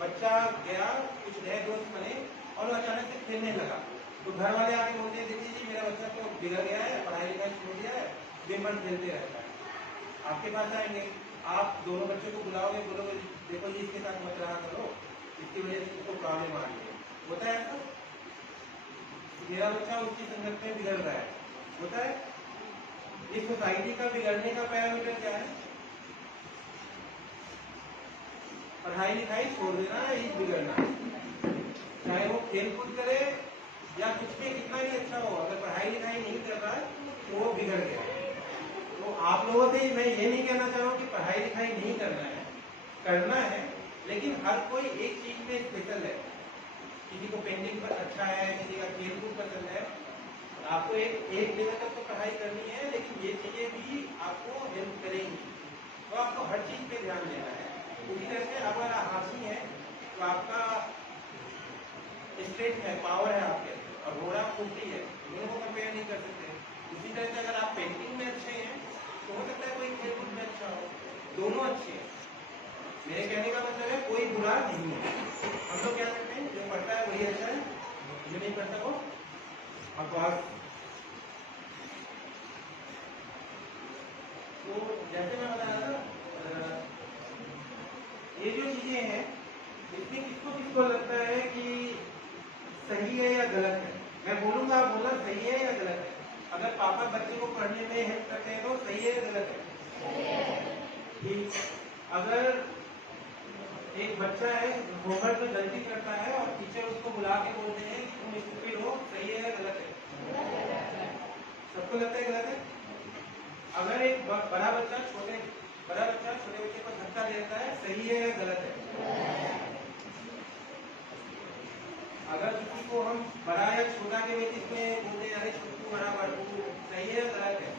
बच्चा गया, कुछ नए दोस्त बने और अचानक से खेलने लगा, तो घर वाले आके बोलते हैं देखिए जी मेरा बच्चा तो बिगड़ गया है, पढ़ाई लिखाई छोड़ दिया है, दिन भर खेलते रहता है। आपके पास आएंगे, आप दोनों बच्चों को बुलाओगे, बोलोगे देखो जी इसके साथ मत रहा करो, इसकी वजह से उसको प्रॉब्लम आ रही है। होता है ऐसा? मेरा बच्चा उसकी संगत में बिगड़ रहा है, होता है। इस सोसाइटी का बिगड़ने का पैरामीटर क्या है? पढ़ाई लिखाई छोड़ देना है, ये बिगड़ना। चाहे वो खेल कूद करे या कुछ भी कितना भी अच्छा हो, अगर पढ़ाई लिखाई नहीं कर रहा है तो वो बिगड़ गया। तो आप लोगों से मैं ये नहीं कहना चाह रहा हूँ कि पढ़ाई लिखाई नहीं करना है, लेकिन हर कोई एक चीज में स्पेशल है। किसी को पेंटिंग पर अच्छा है, किसी का खेल कूद पसंद है। आपको एक लेवल तक तो पढ़ाई करनी है, लेकिन ये चीजें भी आपको हेल्प करेंगी, तो आपको हर चीज पे ध्यान देना है। उसी तरह से अगर हाथी है तो आपका स्ट्रेंथ है, पावर है आपके अंदर, और घोड़ा फुर्ती है, दोनों को कंपेयर नहीं कर सकते। उसी तरह से अगर आप पेंटिंग में अच्छे हैं तो हो सकता है कोई खेल दोनों अच्छे हैं। मेरे कहने का मतलब है कोई बुरा नहीं है। हम लोग क्या करते हैं, जो पढ़ता है वही अच्छा है, जो नहीं पढ़ता वो बकवास। तो जैसे मैं बता रहा था, ये जो चीजें हैं इसमें किसको किसको लगता है कि सही है या गलत है? मैं बोलूंगा, आप बोलना सही है या गलत है। अगर पापा बच्चे को पढ़ने में हेल्प करते हैं तो सही है या गलत है? ठीक। अगर एक बच्चा है होमवर्क में गलती करता है और टीचर उसको बुला के बोलते हैं कि तुम स्टूपिड हो, सही है या गलत है? सबको लगता है गलत है। अगर एक बड़ा बच्चा छोटे बच्चे को धक्का देता है, सही है या गलत है? अगर किसी को हम बड़ा या छोटा के बेसिस में बोलते हैं अरे छोटू बड़ा बाबू, सही है या गलत है?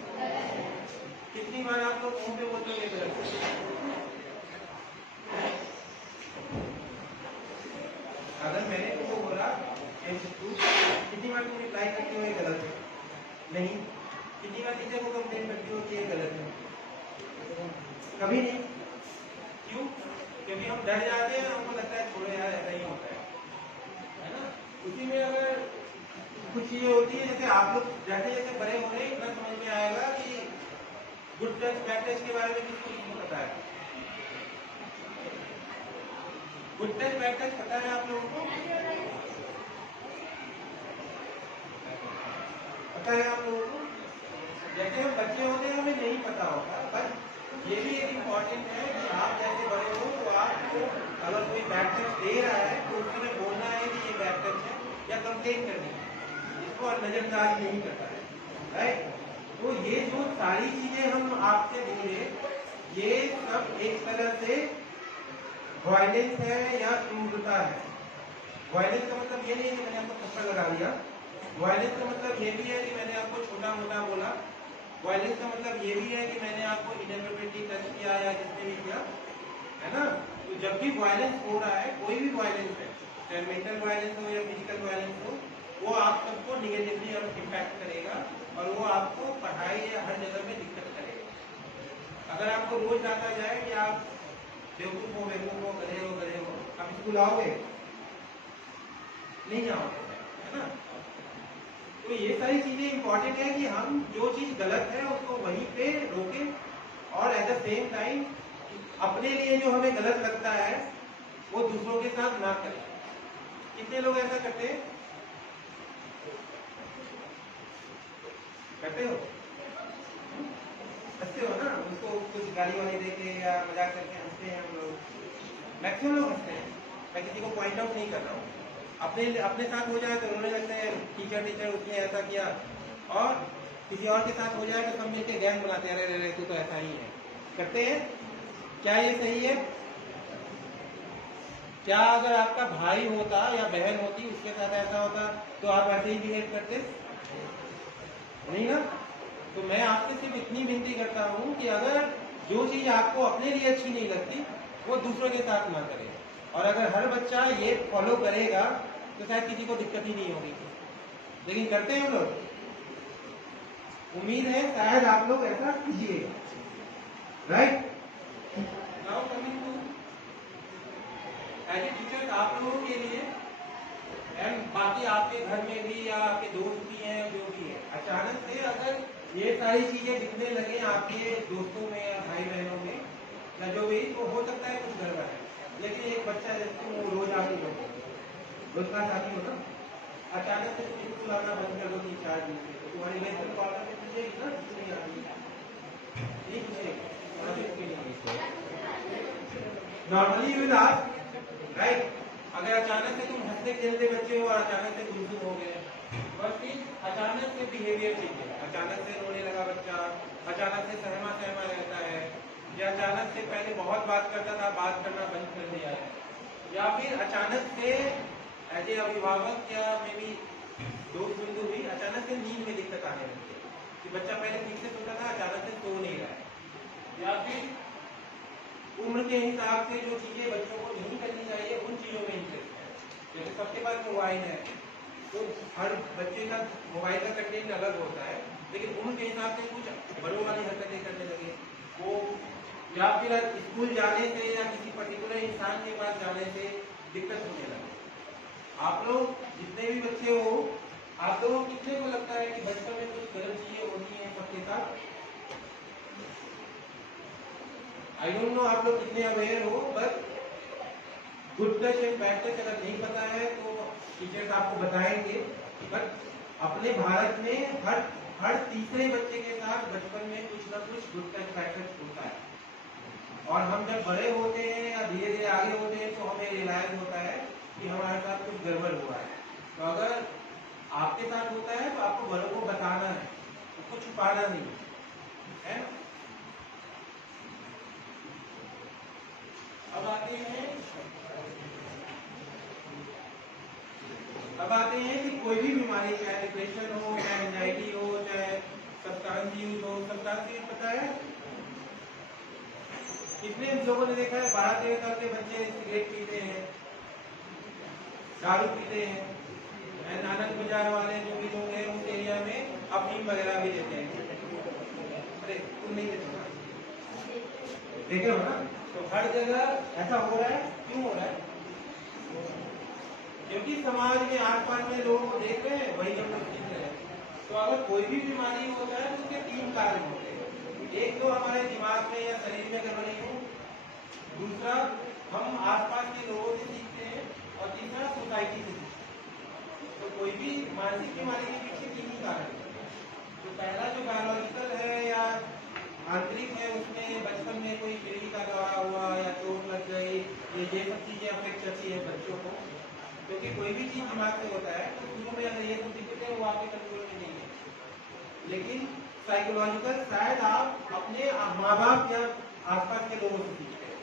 कितनी बार आप लोग मुंह पे बोलते हो ये गलत है? अगर मैंने तुमको बोला ये छोटू, कितनी बार तुम रिप्लाई करते हो ये गलत है? नहीं। कितनी बार टीचर को कंप्लेन करती हो कि ये गलत है? कभी नहीं। क्यों? क्योंकि हम डर जाते हैं, हमको लगता है छोड़ो यार ऐसा ही होता है ना। उसी में अगर कुछ चीजें होती है, जैसे आप लोग जैसे जैसे बड़े हो रहे हैं इतना समझ में आएगा कि गुड टच बैड टच के बारे में किसको किसको पता है। गुड टच बैड टच पता है आप लोगों को? पता है आप लोगों को? जैसे हम बच्चे होते हैं हमें नहीं पता होता, बट ये भी एक इम्पॉर्टेंट है कि आप जैसे बड़े हो तो आपको अगर कोई बैड टच दे रहा है तो उस समय बोलना है कि ये बैड टच है या कंप्लेन करनी है, इसको नजरअंदाज नहीं करता है, राइट। तो ये जो सारी चीजें हम आपसे बोले ये सब एक तरह से वायलेंस है या क्रूरता है। वायलेंस का मतलब ये नहीं है कि मैंने आपको थप्पड़ लगा दिया, वायलेंस का मतलब ये भी है कि मैंने आपको छोटा मोटा बोला, वायलेंस का मतलब ये भी है कि मैंने आपको इनएप्रोप्रिएटली टच किया या जिसने भी किया, है ना। तो जब भी वायलेंस हो रहा है, कोई भी वायलेंस है, चाहे मेंटल वायलेंस हो या फिजिकल वायलेंस हो, वो आप सबको निगेटिवली इम्पैक्ट करेगा और वो आपको पढ़ाई या हर जगह में दिक्कत करेगा। अगर आपको रोज डांटा जाए कि आप बेवकूफ हो, गधे हो, आप स्कूल आओगे? नहीं जाओगे, है ना। तो ये सारी चीजें इंपॉर्टेंट है कि हम जो चीज गलत है उसको वहीं पे रोकें और एट द सेम टाइम अपने लिए जो हमें गलत लगता है वो दूसरों के साथ ना करें। कितने लोग ऐसा करते हैं? करते हो? हंसते हो ना, उसको कुछ गाली वाली देके या मजाक करके हंसते हैं हम लोग, मैक्सिमम लोग हंसते हैं। मैं किसी को पॉइंट आउट नहीं कर रहा हूँ। अपने साथ हो जाए तो रोने लगते हैं, टीचर उसने ऐसा किया, और किसी और के साथ हो जाए तो सब मिलकर गैंग बनाते हैं, अरे तू तो ऐसा ही है, करते हैं। क्या ये सही है? क्या अगर आपका भाई होता या बहन होती उसके साथ ऐसा होता तो आप ऐसे ही बिहेव करते? नहीं ना। तो मैं आपसे सिर्फ इतनी विनती करता हूँ कि अगर जो चीज आपको अपने लिए अच्छी नहीं लगती वो दूसरों के साथ ना करें, और अगर हर बच्चा ये फॉलो करेगा तो शायद किसी को दिक्कत ही नहीं होगी, लेकिन करते हैं हम लोग। उम्मीद है शायद आप लोग ऐसा कीजिएगा, right. Now coming to as a teacher आप लोगों के लिए एंड बाकी आपके घर में भी या आपके दोस्त भी हैं, जो भी है, अचानक से अगर ये सारी चीजें दिखने लगे आपके दोस्तों में या भाई बहनों में या जो भी, तो हो सकता है कुछ गड़बड़ है। लेकिन एक बच्चा जैसे वो रोज आती हो, रोज क्लास आती हो ना, अचानक से तुम स्कूल आना बंद कर दो 3-4 दिन से, तो तुम्हारी लेसन कॉल करके पूछेगी ना नहीं आती, नहीं पूछेगी normally you will ask, right. अगर अचानक से तुम हंसते खेलते बच्चे हो और अचानक से गुमसुम हो गए, फर्स्ट चीज अचानक से बिहेवियर चेंज है, अचानक से रोने लगा बच्चा, अचानक से सहमा सहमा रहता है, या अचानक से पहले बहुत बात करता था बात करना बंद कर दिया है, या फिर अचानक से एज ए अभिभावक या मे बी दोस्त बिंदु भी अचानक से नींद में दिक्कत आने लगती है कि बच्चा पहले ठीक से सोता था अचानक से सो नहीं रहा है, या फिर उम्र के हिसाब से जो चीजें बच्चों को नहीं करनी चाहिए उन चीजों में इंटरेस्ट है। जैसे सबके पास मोबाइल है तो हर बच्चे का मोबाइल का कंटेंट अलग होता है, लेकिन उम्र के हिसाब से कुछ बड़ों वाली हरकतें करने लगे, वो या फिर स्कूल जाने से या किसी पर्टिकुलर इंसान के पास जाने से दिक्कत होने लगे। आप लोग जितने भी बच्चे हो, आप लोगों को कितने को लगता है कि बचपन में कुछ गलत चीजें होती हैं सबके साथ? आई डोंट नो आप लोग कितने अवेयर हो, but good touch and bad touch अगर नहीं पता है तो टीचर्स आपको बताएंगे। बट अपने भारत में हर तीसरे बच्चे के साथ बचपन में कुछ ना कुछ गुड टच बैड टच होता है, और हम जब बड़े होते हैं या धीरे धीरे आगे होते हैं तो हमें रियलाइज होता है कि हमारे साथ कुछ गड़बड़ हुआ है। तो अगर आपके साथ होता है तो आपको बड़ों को बताना है, उसको छुपाना नहीं है। अब आते हैं कि कोई भी बीमारी, चाहे डिप्रेशन हो, चाहे एंजाइटी हो, चाहे सब्सटेंस यूज हो। सब्सटेंस यूज पता है कितने लोगों ने देखा है 12-13 साल के बच्चे सिगरेट पीते हैं, दारू पीते हैं, आनंद बाजार वाले जो भी लोग हैं उस एरिया में अफीम वगैरह भी देते हैं। अरे तुम नहीं देखे हो ना? तो हर जगह ऐसा हो रहा है। क्यों हो रहा है? क्योंकि समाज में आसपास में लोगों को देख रहे हैं, वही हम लोग सीख रहे हैं। तो अगर कोई भी बीमारी होता है तो उसके 3 कारण होते हैं। एक तो हमारे दिमाग में या शरीर में गड़बड़ी हो, दूसरा हम आसपास के लोगों से सीखते हैं, और तीसरा सोसाइटी से सीखते हैं। तो कोई भी मानसिक बीमारी के पीछे 3 ही कारण है। तो पहला जो बायोलॉजिकल है या आंतरिक है, उसमें बचपन में कोई बिजली का दौरा हुआ या चोट लग गई, ये सब चीजें अफेक्ट करती है बच्चों को। क्योंकि कोई भी चीज दिमाग में होता है तो शुरू में अगर ये सब दिक्कतें हैं वो आपके कंट्रोल में नहीं है। लेकिन साइकोलॉजिकल शायद आप अपने माँ बाप या आसपास के लोगों से सीखते हैं।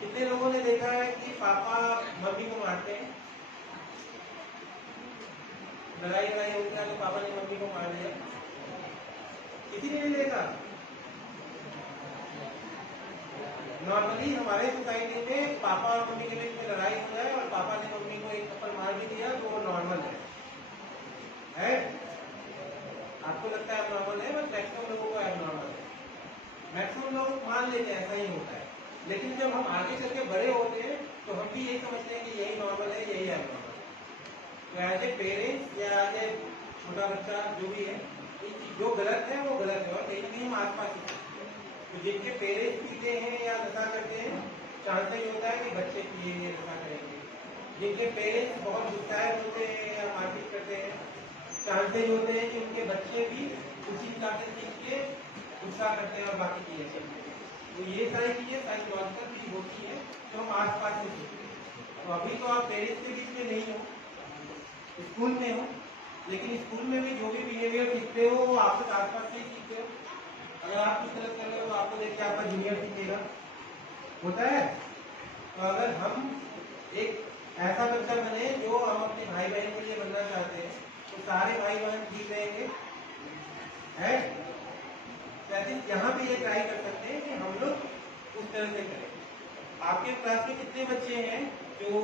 कितने लोगों ने देखा है कि पापा मम्मी को मारते हैं? लड़ाई होती है तो पापा ने मम्मी को मार दिया, किसी ने नहीं देखा? नॉर्मली हमारे सोसाइटी में पापा और मम्मी के बीच में लड़ाई हो जाए और पापा ने मम्मी को एक थप्पड़ मार भी दिया तो वो नॉर्मल है? आपको लगता है नॉर्मल है, बट मैक्सिमम लोगों को एबनॉर्मल है। मैक्सिमम लोग मान लेते हैं ऐसा ही होता है। लेकिन जब हम आगे चल के बड़े होते हैं तो हम भी यही समझते हैं कि यही नॉर्मल है, यही एबनॉर्मल है। तो एज ए पेरेंट्स या एज ए छोटा बच्चा जो भी है, जो गलत है वो गलत है, और कहीं भी हम आसपास ही। तो जिनके पेरेंट्स पीते हैं या नशा करते हैं, चांस ही होता है कि बच्चे पिएंगे, नशा करेंगे। जिनके पेरेंट्स बहुत गुस्साए होते हैं या मारपीट करते हैं, चांसेज होते हैं कि उनके बच्चे भी उसी हिसाब से सीख के गुस्सा करते हैं और बाकी चीजें सीखते हैं। तो ये सारी चीजें साइकोलॉजिकल भी होती है तो हम आसपास में सीखते हैं। तो अभी तो आप पेरेंट्स के बीच में नहीं हो, स्कूल में हो, लेकिन स्कूल में भी जो भी बिहेवियर सीखते हो वो आपके आसपास से ही सीखते हो। अगर आप कुछ गलत कर रहे हो तो आपको देख के आपका जूनियर सीखेगा, होता है। तो अगर हम एक ऐसा बच्चा बने जो हम अपने भाई बहन के लिए बनना चाहते हैं तो सारे भाई बहन ठीक रहेंगे, है? यहाँ पे ये ट्राई कर सकते हैं कि हम लोग उस तरह से करें। आपके क्लास में कितने बच्चे हैं जो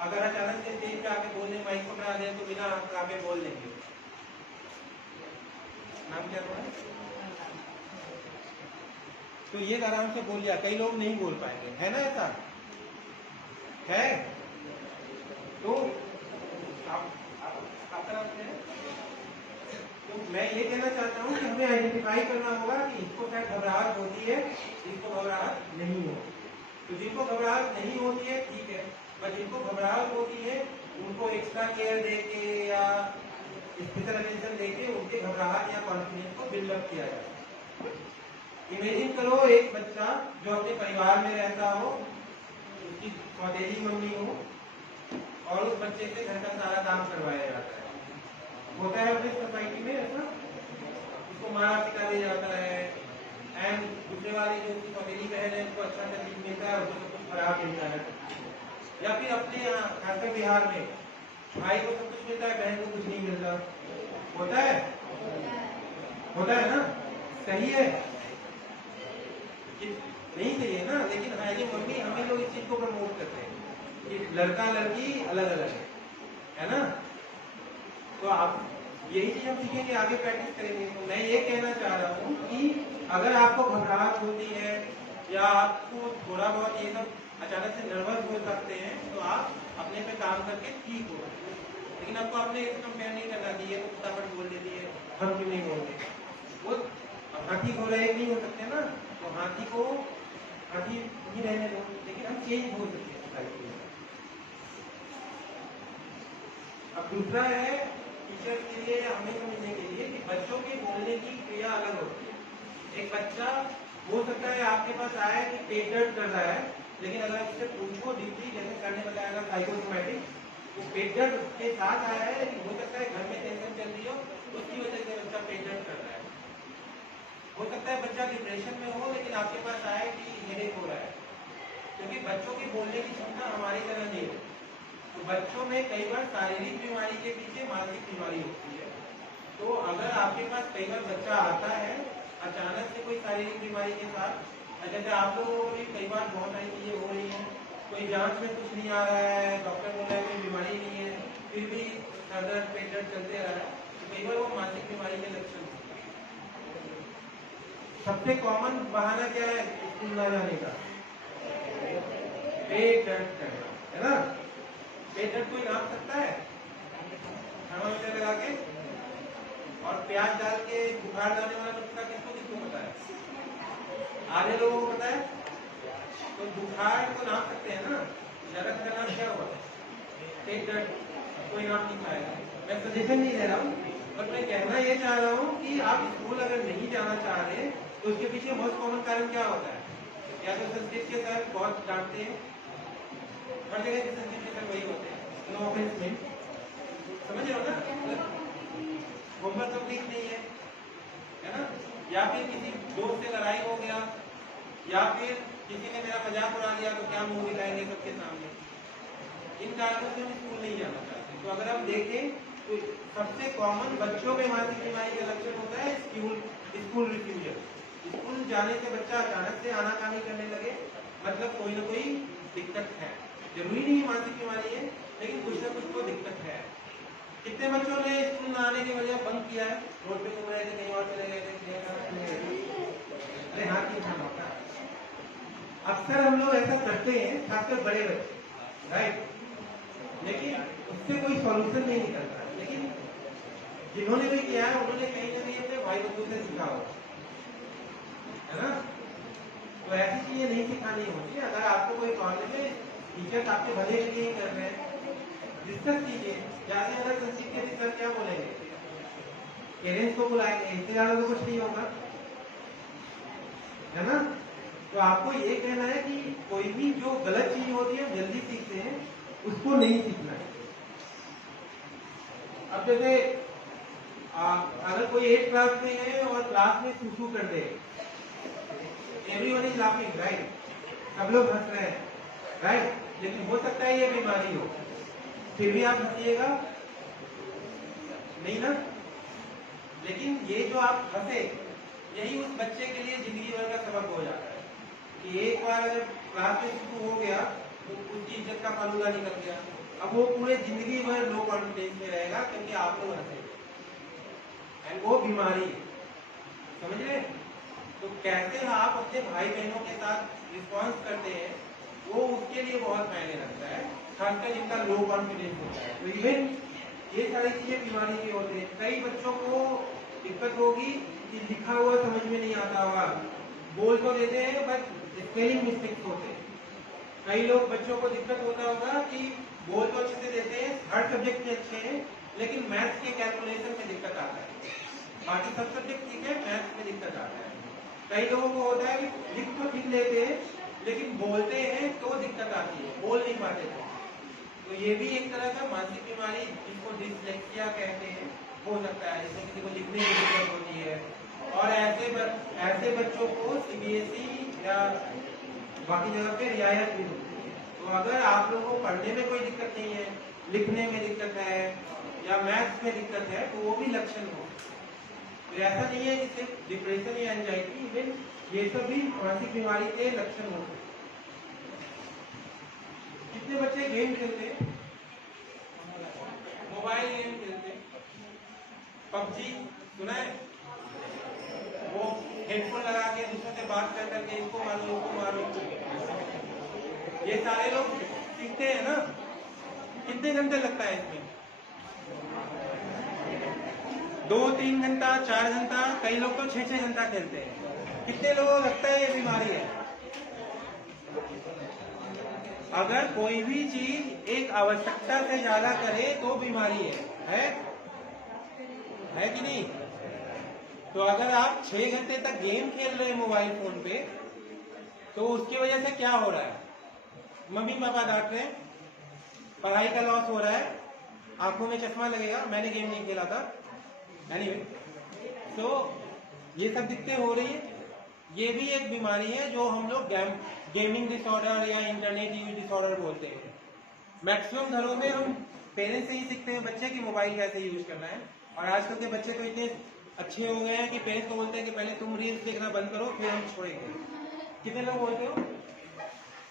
अगर अचानक से स्टेज पे आके बोलने माइक पकड़ा दें तो बिना कापे बोल देंगे? नाम क्या है? तो ये आराम से बोल लिया, कई लोग नहीं बोल पाएंगे, है ना? ऐसा है। तो तो मैं ये कहना चाहता हूँ कि हमें आइडेंटिफाई करना होगा कि इसको शायद घबराहट होती है, इसको घबराहट नहीं होती। तो जिनको घबराहट नहीं होती है ठीक है, पर जिनको घबराहट होती है उनको एक्स्ट्रा केयर देके या स्पेशल अटेंशन देके उनके घबराहट या कॉन्फिडेंस को बिल्डअप किया जाए। इमेजिन करो एक बच्चा जो अपने परिवार में रहता हो, उसकी सौतेली मम्मी हो, और उस बच्चे से घर का सारा काम करवाया जाता है। होता है अपनी सोसाइटी में ऐसा, उसको मारा पिटा दिया जाता है, एंड दूसरे वाली जो उसकी सौतेली बहन है उसको अच्छा तकलीफ मिलता है, उसको सब कुछ खराब मिलता है। या फिर अपने यहाँ खासकर बिहार में भाई को सब कुछ मिलता है, बहन को कुछ नहीं मिलता। होता है? होता है ना? सही है? नहीं सही है ना? लेकिन हाँ, ये मम्मी हमें लोग इस चीज को प्रमोट करते हैं कि लड़का लड़की अलग अलग है ना? तो आप यही चीज हम सीखेंगे, आगे प्रैक्टिस करेंगे। तो मैं ये कहना चाह रहा हूँ कि अगर आपको घबराहट होती है या आपको थोड़ा बहुत ये सब अचानक से नर्वस हो सकते हैं तो आप अपने पे काम करके ठीक हो, लेकिन आपको अपने इसे कंपेयर नहीं करना कि ये तो फटाफट बोल देती है, हम क्यों नहीं बोलते। वो हाथी घोड़ा एक नहीं हो सकते ना, तो हाथी को हाथी ही रहने दो, लेकिन हम चेंज हो सकते हैं सारी चीजें। अब दूसरा है टीचर के लिए या हमें समझने के लिए कि बच्चों के बोलने की क्रिया अलग होती है। एक बच्चा हो सकता है आपके पास आया कि पेट दर्द कर रहा है, लेकिन अगर उससे पूछो डीपली, जैसे सर ने बताया साइकोसोमैटिक, वो पेट दर्द के साथ आया है, लेकिन हो सकता है घर में टेंशन चल रही हो, उसकी वजह से बच्चा पेट दर्द कर रहा है। हो सकता है बच्चा डिप्रेशन में हो, लेकिन आपके पास आए कि हेडेक हो रहा है, क्योंकि बच्चों की बोलने की क्षमता हमारी तरह नहीं है। तो बच्चों में कई बार शारीरिक बीमारी के पीछे मानसिक बीमारी होती है। तो अगर आपके पास कई बार बच्चा आता है अचानक से कोई शारीरिक बीमारी के साथ, जैसे आप लोगों को भी कई बार बहुत सारी चीजें हो रही हैं, कोई जांच में कुछ नहीं आ रहा है, डॉक्टर बोल रहा है कोई बीमारी नहीं है, फिर भी सर दर्द पेट दर्द चलते रहा है, तो कई बार वो मानसिक बीमारी के लक्षण होते हैं। सबसे कॉमन बहाना क्या है स्कूल ना जाने का? पेट दर्द करना, है ना? पेट दर्द कोई नाप सकता है थर्मामीटर लगा के? और प्याज डाल के बुखार लाने वाला नुस्खा किसको किसको पता है? आधे लोगों को पता है। तो बुखार को नाप सकते हैं ना, दर्द का नाम क्या हुआ? पेट दर्द कोई नाप नहीं पाएगा। मैं सजेशन नहीं दे रहा हूँ, बट मैं कहना ये चाह रहा हूँ कि आप स्कूल अगर नहीं जाना चाह रहे तो उसके पीछे मोस्ट कॉमन कारण क्या होता है? या तो संस्कृत के सर बहुत डांटते हैं, हर जगह के संस्कृत के सर वही होते हैं, नो ऑफेंस मीन, समझ रहे हो ना? होमवर्क कंप्लीट नहीं है ना? या फिर किसी दोस्त से लड़ाई हो गया, या फिर किसी ने मेरा मजाक उड़ा दिया तो क्या मुंह दिखाएंगे सबके सामने। इन कारणों से हम स्कूल नहीं जाना चाहते। तो अगर हम देखें तो सबसे कॉमन बच्चों में मानसिक बीमारी का लक्षण होता है स्कूल रिफ्यूजल। स्कूल जाने से बच्चा अचानक से आनाकानी करने लगे, मतलब कोई ना कोई दिक्कत है। जरूरी नहीं मानसिक बीमारी है, लेकिन कुछ ना कुछ तो दिक्कत है। कितने बच्चों ने स्कूल न आने की वजह बंक किया है, रोड पे घूम रहे थे, कहीं और चले गए थे? अरे हाँ, क्यों खाना होता है? अक्सर हम लोग ऐसा करते हैं, खासकर बड़े बच्चे, राइट? लेकिन उससे कोई सॉल्यूशन नहीं निकलता है। लेकिन जिन्होंने भी किया है उन्होंने कहीं ना कहीं अपने भाई बंधु से सीखा होगा, है ना? तो ऐसी चीजें नहीं सिखानी होती। अगर आपको कोई प्रॉब्लम है, टीचर्स आपके भले के लिए कर रहे हैं, डिस्कस कीजिए। ज्यादा ज्यादा संस्कृत के टीचर क्या बोलेंगे? पेरेंट्स को बुलाएंगे, इससे ज्यादा तो कुछ नहीं होगा, है ना? तो आपको ये कहना है कि कोई भी जो गलत चीज होती है जल्दी सीखते हैं, उसको नहीं सीखना है। अब जैसे अगर कोई 8th क्लास में है और क्लास में सुसु कर दे, एवरीवन इज लाफिंग, राइट? सब लोग हंस रहे हैं, राइट? लेकिन हो सकता है ये बीमारी हो, फिर भी आप हंसिएगा नहीं ना? लेकिन ये जो आप हंसे, यही उस बच्चे के लिए जिंदगी भर का सबक हो जाता है कि एक बार अगर क्लास में शुरू हो गया तो उसकी इज्जत का फालूदा निकल गया। अब वो पूरे जिंदगी भर लो कॉन्फिडेंस में रहेगा क्योंकि आप लोग हंसे, एंड वो बीमारी है, समझ रहे? तो कैसे आप अपने भाई बहनों के साथ रिस्पॉन्स करते हैं, वो उसके लिए बहुत मायने रखता है, खासकर जिनका लो कॉन्फिडेंस होता है। तो इवन ये सारी चीजें बीमारी की होती है। कई बच्चों को दिक्कत होगी कि लिखा हुआ समझ में नहीं आता होगा, बोल तो देते हैं बट स्पेलिंग मिस्टेक्स होते हैं। कई लोग बच्चों को दिक्कत होता होगा कि बोल तो अच्छे से देते हैं, हर सब्जेक्ट में अच्छे हैं, लेकिन मैथ्स के कैलकुलेशन में दिक्कत आता है। बाकी सब सब्जेक्ट ठीक है, मैथ्स में दिक्कत आता है। कई लोगों को होता है कि लिख तो ठीक लेते हैं, लेकिन बोलते हैं तो दिक्कत आती है, बोल नहीं पाते थे। तो ये भी एक तरह का मानसिक बीमारी, जिसको डिसलेक्सिया कहते हैं, हो सकता है, जिसमें किसी को लिखने की दिक्कत होती है। और ऐसे बच्चों को सीबीएसई या बाकी जगह पे रियायत भी होती है। तो अगर आप लोगों को पढ़ने में कोई दिक्कत नहीं है, लिखने में दिक्कत है या मैथ्स में दिक्कत है, तो वो भी लक्षण हो। तो ऐसा नहीं है कि सिर्फ डिप्रेशन या एंजाइटी, इवन ये सब भी मानसिक बीमारी के लक्षण हो सकते हैं। कितने बच्चे गेम खेलते हैं, मोबाइल गेम खेलते हैं? पबजी सुना है? वो हेडफोन लगा के दूसरों से बात कर करके इसको मारो ये सारे लोग सीखते हैं ना। कितने घंटे लगता है इसमें? 2-3 घंटा, 4 घंटा, कई लोग तो 6-6 घंटा खेलते हैं। कितने लोगों को लगता है ये बीमारी है? अगर कोई भी चीज एक आवश्यकता से ज्यादा करे तो बीमारी है कि नहीं? तो अगर आप 6 घंटे तक गेम खेल रहे हैं मोबाइल फोन पे, तो उसकी वजह से क्या हो रहा है? मम्मी पापा डांट रहे हैं, पढ़ाई का लॉस हो रहा है, आंखों में चश्मा लगेगा। मैंने गेम नहीं खेला था एनीवे। तो ये सब दिक्कतें हो रही है। ये भी एक बीमारी है जो हम लोग गेमिंग डिसऑर्डर या इंटरनेट यूज डिसऑर्डर बोलते हैं। मैक्सिमम घरों में हम पेरेंट्स से ही सीखते हैं बच्चे की मोबाइल कैसे यूज करना है। और आजकल के बच्चे तो इतने अच्छे हो गए हैं कि पेरेंट्स को बोलते हैं कि पहले तुम रील्स देखना बंद करो फिर हम छोड़ेंगे। कितने लोग बोलते हो?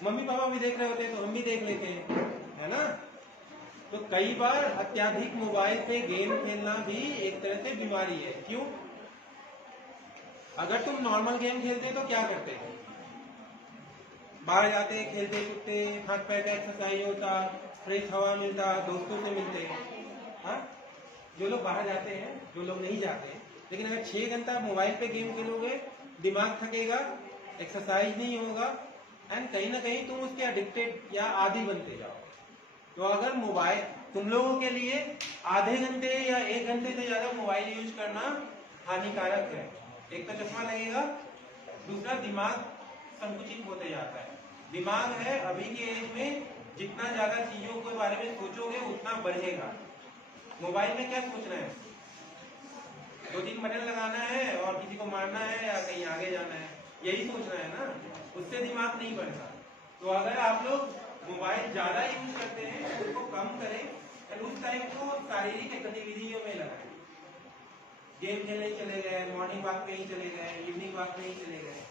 मम्मी पापा भी देख रहे होते हैं तो हम भी देख लेते हैं, है ना? तो कई बार अत्यधिक मोबाइल पे गेम खेलना भी एक तरह से बीमारी है। क्यों? अगर तुम नॉर्मल गेम खेलते तो क्या करते? बाहर जाते, खेलते कूदते, हाथ पैर का एक्सरसाइज होता, फ्रेश हवा मिलता, दोस्तों से मिलते। हाँ, जो लोग बाहर जाते हैं, जो लोग नहीं जाते। लेकिन अगर 6 घंटा मोबाइल पे गेम खेलोगे, दिमाग थकेगा, एक्सरसाइज नहीं होगा, एंड कहीं ना कहीं तुम उसके एडिक्टेड या आदी बनते जाओ। तो अगर मोबाइल तुम लोगों के लिए आधे घंटे या 1 घंटे से ज्यादा मोबाइल यूज करना हानिकारक है। एक तो चश्मा लगेगा, दूसरा दिमाग संकुचित होते जाता है। दिमाग है अभी के एज में जितना ज्यादा चीजों के बारे में सोचोगे उतना बढ़ेगा। मोबाइल में क्या सोचना है? 2-3 बटन लगाना है और किसी को मारना है या कहीं आगे जाना है, यही सोचना है ना। उससे दिमाग नहीं बढ़ता। तो अगर आप लोग मोबाइल ज्यादा यूज करते हैं उसको कम करें और उस टाइम को शारीरिक गतिविधियों में लगाएं। गेम खेलने चले गए, मॉर्निंग वॉक पे ही चले गए, इवनिंग वॉक पे ही चले गए।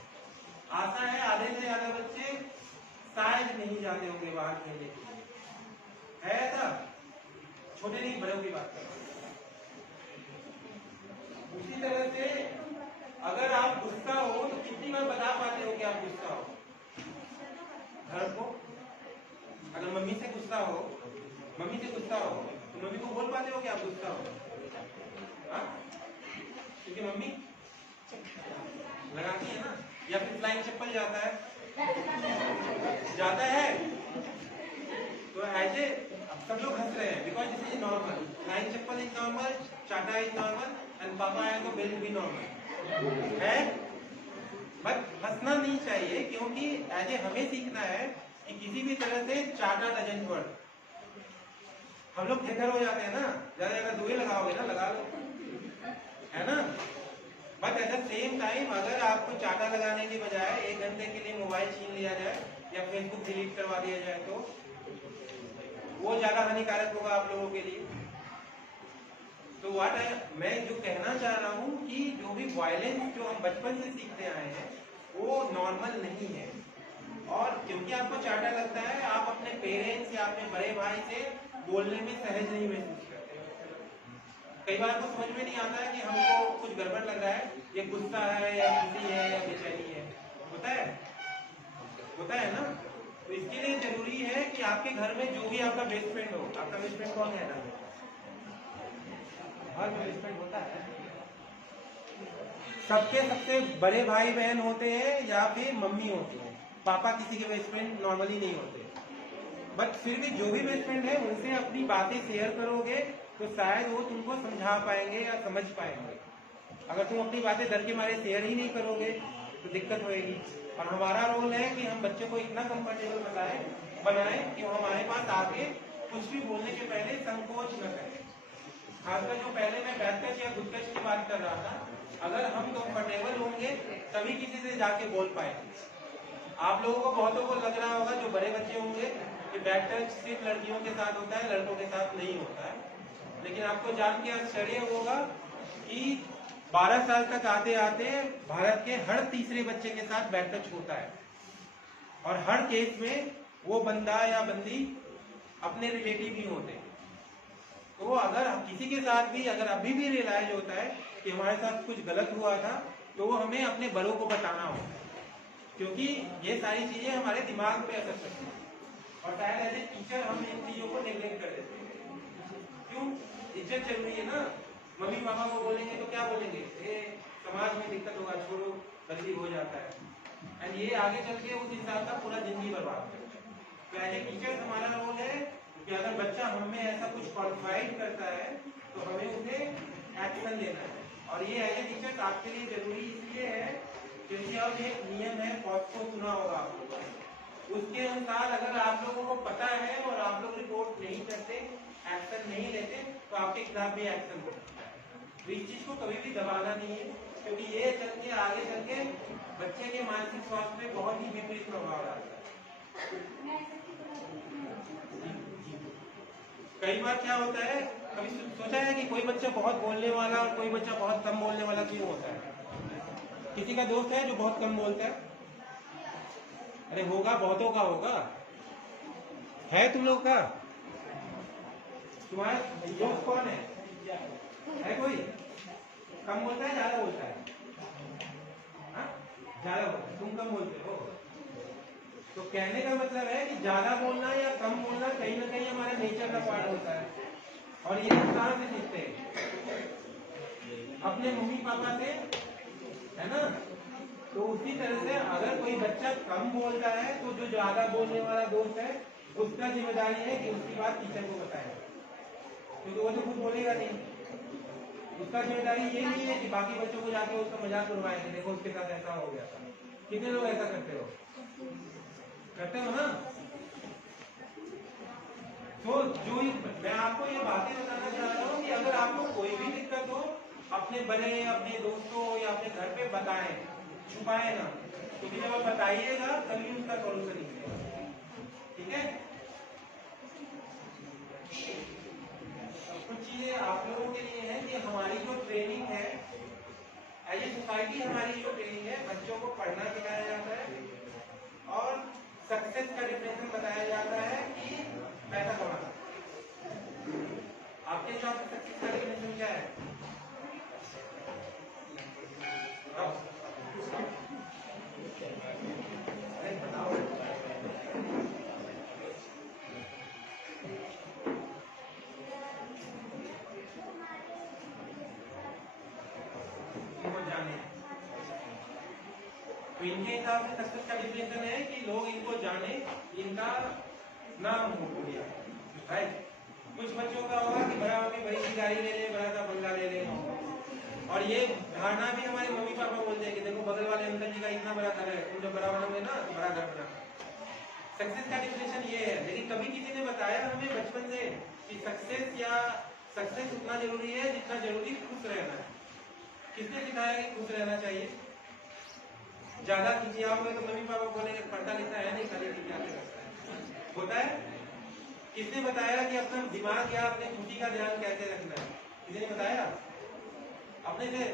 आशा है आधे से ज्यादा बच्चे शायद नहीं जाते होंगे बाहर खेलने के लिए, है ऐसा? छोटे नहीं बड़ों की बात कर। उसी तरह से अगर आप गुस्सा हो तो कितनी बार बता पाते हो कि आप गुस्सा हो? घर को अगर मम्मी से गुस्सा हो तो मम्मी को बोल पाते हो कि आप गुस्सा हो? हाँ? क्योंकि मम्मी लगाती है ना। या फिर फ्लाइंग चप्पल जाता है तो ऐसे सब लोग हंस रहे हैं because this is normal. Flying chappal is normal, चाटा इज नॉर्मल एंड पापा है तो बेल्ट भी नॉर्मल है। बट हंसना नहीं चाहिए क्योंकि ऐसे हमें सीखना है कि किसी भी तरह से चाटा डजंट वर्क। हम लोग ठेकर हो जाते हैं ना, ज्यादा दुए लगाओगे ना, लगा लो, है ना। But at the same time अगर आपको चाटा लगाने की बजाय 1 घंटे के लिए मोबाइल छीन लिया जाए या फेसबुक डिलीट करवा दिया जाए तो वो ज्यादा हानिकारक होगा आप लोगों के लिए। तो मैं जो कहना चाह रहा हूँ कि जो भी वायलेंस जो हम बचपन से सीखते आए हैं वो नॉर्मल नहीं है। और क्योंकि आपको चाटा लगता है, आप अपने पेरेंट्स या अपने बड़े भाई से बोलने में सहज नहीं महसूस करते। कई बार आपको समझ में नहीं आता है कि हमको कुछ गड़बड़ लग रहा है, ये गुस्सा है या खुशी है या बेचैनी है। होता है ना। तो इसके लिए जरूरी है कि आपके घर में जो भी आपका बेस्ट फ्रेंड हो, आपका बेस्ट फ्रेंड कौन है ना? हर बेस्ट फ्रेंड होता है। सबके सबसे बड़े भाई बहन होते हैं या फिर मम्मी होती है। पापा किसी के बेस्ट फ्रेंड नॉर्मली नहीं होते। बट फिर भी जो भी बेस्ट फ्रेंड है उनसे अपनी बातें शेयर करोगे तो शायद वो तुमको समझा पाएंगे या समझ पाएंगे। अगर तुम अपनी बातें डर के मारे शेयर ही नहीं करोगे तो दिक्कत होगी। और हमारा रोल है कि हम बच्चों को इतना कंफर्टेबल बनाए कि वो हमारे पास आके कुछ भी बोलने के पहले संकोच न करें। खासकर जो पहले मैं बैठकर या गुटकच की बात कर रहा था, अगर हम कंफर्टेबल होंगे तभी किसी से जाके बोल पाएंगे। आप लोगों को बहुतों को लग रहा होगा जो बड़े बच्चे होंगे कि बैक टच सिर्फ लड़कियों के साथ होता है, लड़कों के साथ नहीं होता है। लेकिन आपको जान के आश्चर्य होगा कि 12 साल तक आते आते भारत के हर तीसरे बच्चे के साथ बैक टच होता है। और हर केस में वो बंदा या बंदी अपने रिलेटिव ही होते हैं। तो अगर किसी के साथ भी अगर अभी भी रियलाइज होता है कि हमारे साथ कुछ गलत हुआ था तो वो हमें अपने बड़ों को बताना होगा, क्योंकि ये सारी चीजें हमारे दिमाग पे असर करती हैं और शायद एज ए टीचर हम इन चीजों को नेग्लेक्ट कर देते हैं। क्यों? इज्जत जरूरी है ना। मम्मी पापा को बोलेंगे तो क्या बोलेंगे, समाज में दिक्कत होगा, छोड़ो, गलती हो जाता है। एंड ये आगे चल के उस इंसान का पूरा जिंदगी बर्बाद करता है। तो एज ए टीचर हमारा रोल है कि अगर बच्चा हमें ऐसा कुछ कॉन्फाइड करता है तो हमें उसे एक्शन लेना है। और ये एज ए टीचर आपके लिए जरूरी इसलिए है क्योंकि अब एक नियम है, पॉस्को सुना होगा आप लोगों ने, उसके अनुसार अगर आप लोगों को पता है और आप लोग रिपोर्ट नहीं करते, एक्शन नहीं लेते, तो आपके खिलाफ भी एक्शन हो सकता है। तो इस चीज को कभी भी दबाना नहीं है, क्योंकि ये चल के आगे चल के बच्चे के मानसिक स्वास्थ्य पे बहुत ही विपरीत प्रभाव डालता है। कई बार क्या होता है, कभी सोचा है कि कोई बच्चा बहुत बोलने वाला और कोई बच्चा बहुत कम बोलने वाला क्यों होता है? किसी का दोस्त है जो बहुत कम बोलता है? अरे होगा, बहुतों का होगा। है तुम लोग का? तुम्हारा दोस्त कौन है कोई कम बोलता है, ज्यादा बोलता है? ज्यादा बोलता है, तुम कम बोलते हो। तो कहने का मतलब है कि ज्यादा बोलना या कम बोलना कहीं ना कहीं हमारे नेचर का पार्ट होता है। और ये कहाँ से सीखते हैं? अपने मम्मी पापा से, है ना। तो उसी तरह से अगर कोई बच्चा कम बोलता है तो जो ज्यादा बोलने वाला दोस्त है उसका जिम्मेदारी है कि उसकी बात टीचर को बताए, क्योंकि वो तो खुद बोलेगा नहीं। उसका जिम्मेदारी ये नहीं है कि बाकी बच्चों को जाके उसका मजाक उड़वाए कि देखो उसके साथ ऐसा हो गया था। कितने लोग ऐसा करते हो ना। तो जो मैं आपको ये बातें बताना चाह रहा हूँ कि अगर आपको कोई भी दिक्कत हो, अपने बड़े, अपने दोस्तों या अपने घर पे बताएं, छुपाए ना, क्योंकि जब आप बताइएगा तभी उसका सॉल्यूशन निकलेगा। ठीक है। कुछ चीजें आप लोगों के लिए है कि हमारी जो ट्रेनिंग है एज ए सोसाइटी, हमारी जो ट्रेनिंग है, बच्चों को पढ़ना सिखाया जाता है और सक्सेस का डिफिनेशन बताया जाता है कि पैसा कमाना। आपके हिसाब से सक्सेस का डिफिनेशन क्या है? बताओ। इनको जाने, तो इनके हिसाब से सक्सेस का डिफिनेशन है कि लोग इनको जाने, इनका नाम हो गया। राइट। कुछ बच्चों का होगा कि बड़ा होकर बड़ी सी गाड़ी ले ले, बड़ा सा बंगला ले ले। और ये धारणा भी हमारे मम्मी पापा बोलते हैं कि देखो बगल वाले अंकल जी का इतना बड़ा घर है, तुम जब बड़ा बनोगे ना तो बड़ा घर बना। सक्सेस का डिफिनेशन ये है। लेकिन कभी किसी ने बताया हमें बचपन से कि सक्सेस उतना जरूरी है जितना जरूरी खुश रहना है? किसने सिखाया कि खुश रहना चाहिए? ज्यादा खिंचियाओगे तो मम्मी पापा बोलेंगे पढ़ता लिखता है नहीं, खाली खिंचियाते रहता है। होता है। किसने बताया कि अपना दिमाग या अपने खुशी का ध्यान कैसे रखना है? किसी ने बताया? अपने से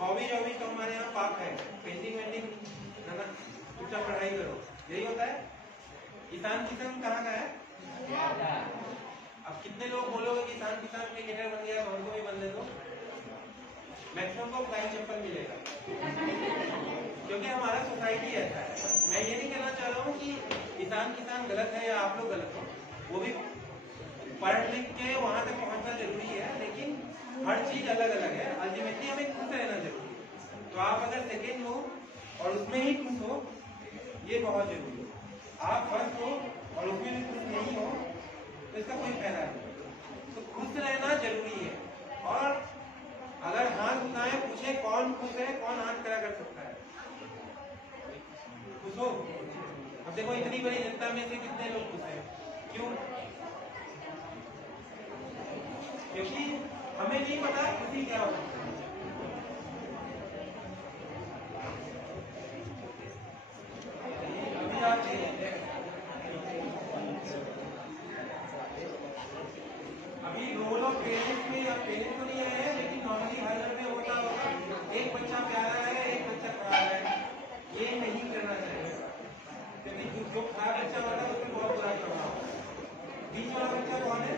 हॉबीज तो हमारे यहाँ पाप है, पेंटिंग वेंटिंग ना, चुपचाप पढ़ाई करो, यही होता है। ईशान किशन कहाँ का है? अब कितने लोग बोलोगे कि ईशान किशन क्रिकेटर बन गया तो हमको भी बनने दो? मैक्सिमम को फ्लाइंग चप्पल मिलेगा, क्योंकि हमारा सोसाइटी ऐसा है। मैं ये नहीं कहना चाह रहा हूँ कि ईशान किसान गलत है या आप लोग गलत हो, वो भी पढ़ लिख के वहां तक पहुंचना जरूरी है, लेकिन हर चीज अलग अलग है। अल्टीमेटली हमें खुश रहना जरूरी है। तो आप अगर सेकेंड हो और उसमें ही खुश हो, ये बहुत जरूरी है। आप फर्स्ट हो और उसमें भी खुश नहीं हो तो इसका कोई फायदा नहीं। तो खुश रहना जरूरी है। और अगर हाथ उठाए पूछे कौन खुश है, कौन हाथ खड़ा कर सकता है? खुश हो? अब देखो इतनी बड़ी जनता में से कितने लोग खुश हैं? क्यों? क्योंकि हमें नहीं पता खुशी क्या होती है। अभी रोल ऑफ पेरेंट्स में, अब पेरेंट्स तो नहीं आए हैं, लेकिन नॉर्मली हर घर में होता होगा, एक बच्चा प्यारा है, एक बच्चा खराब है। ये नहीं करना चाहिए, क्योंकि जो खराब बच्चा होता है उसमें बहुत बुरा प्रभाव। बीच वाला बच्चा कौन है?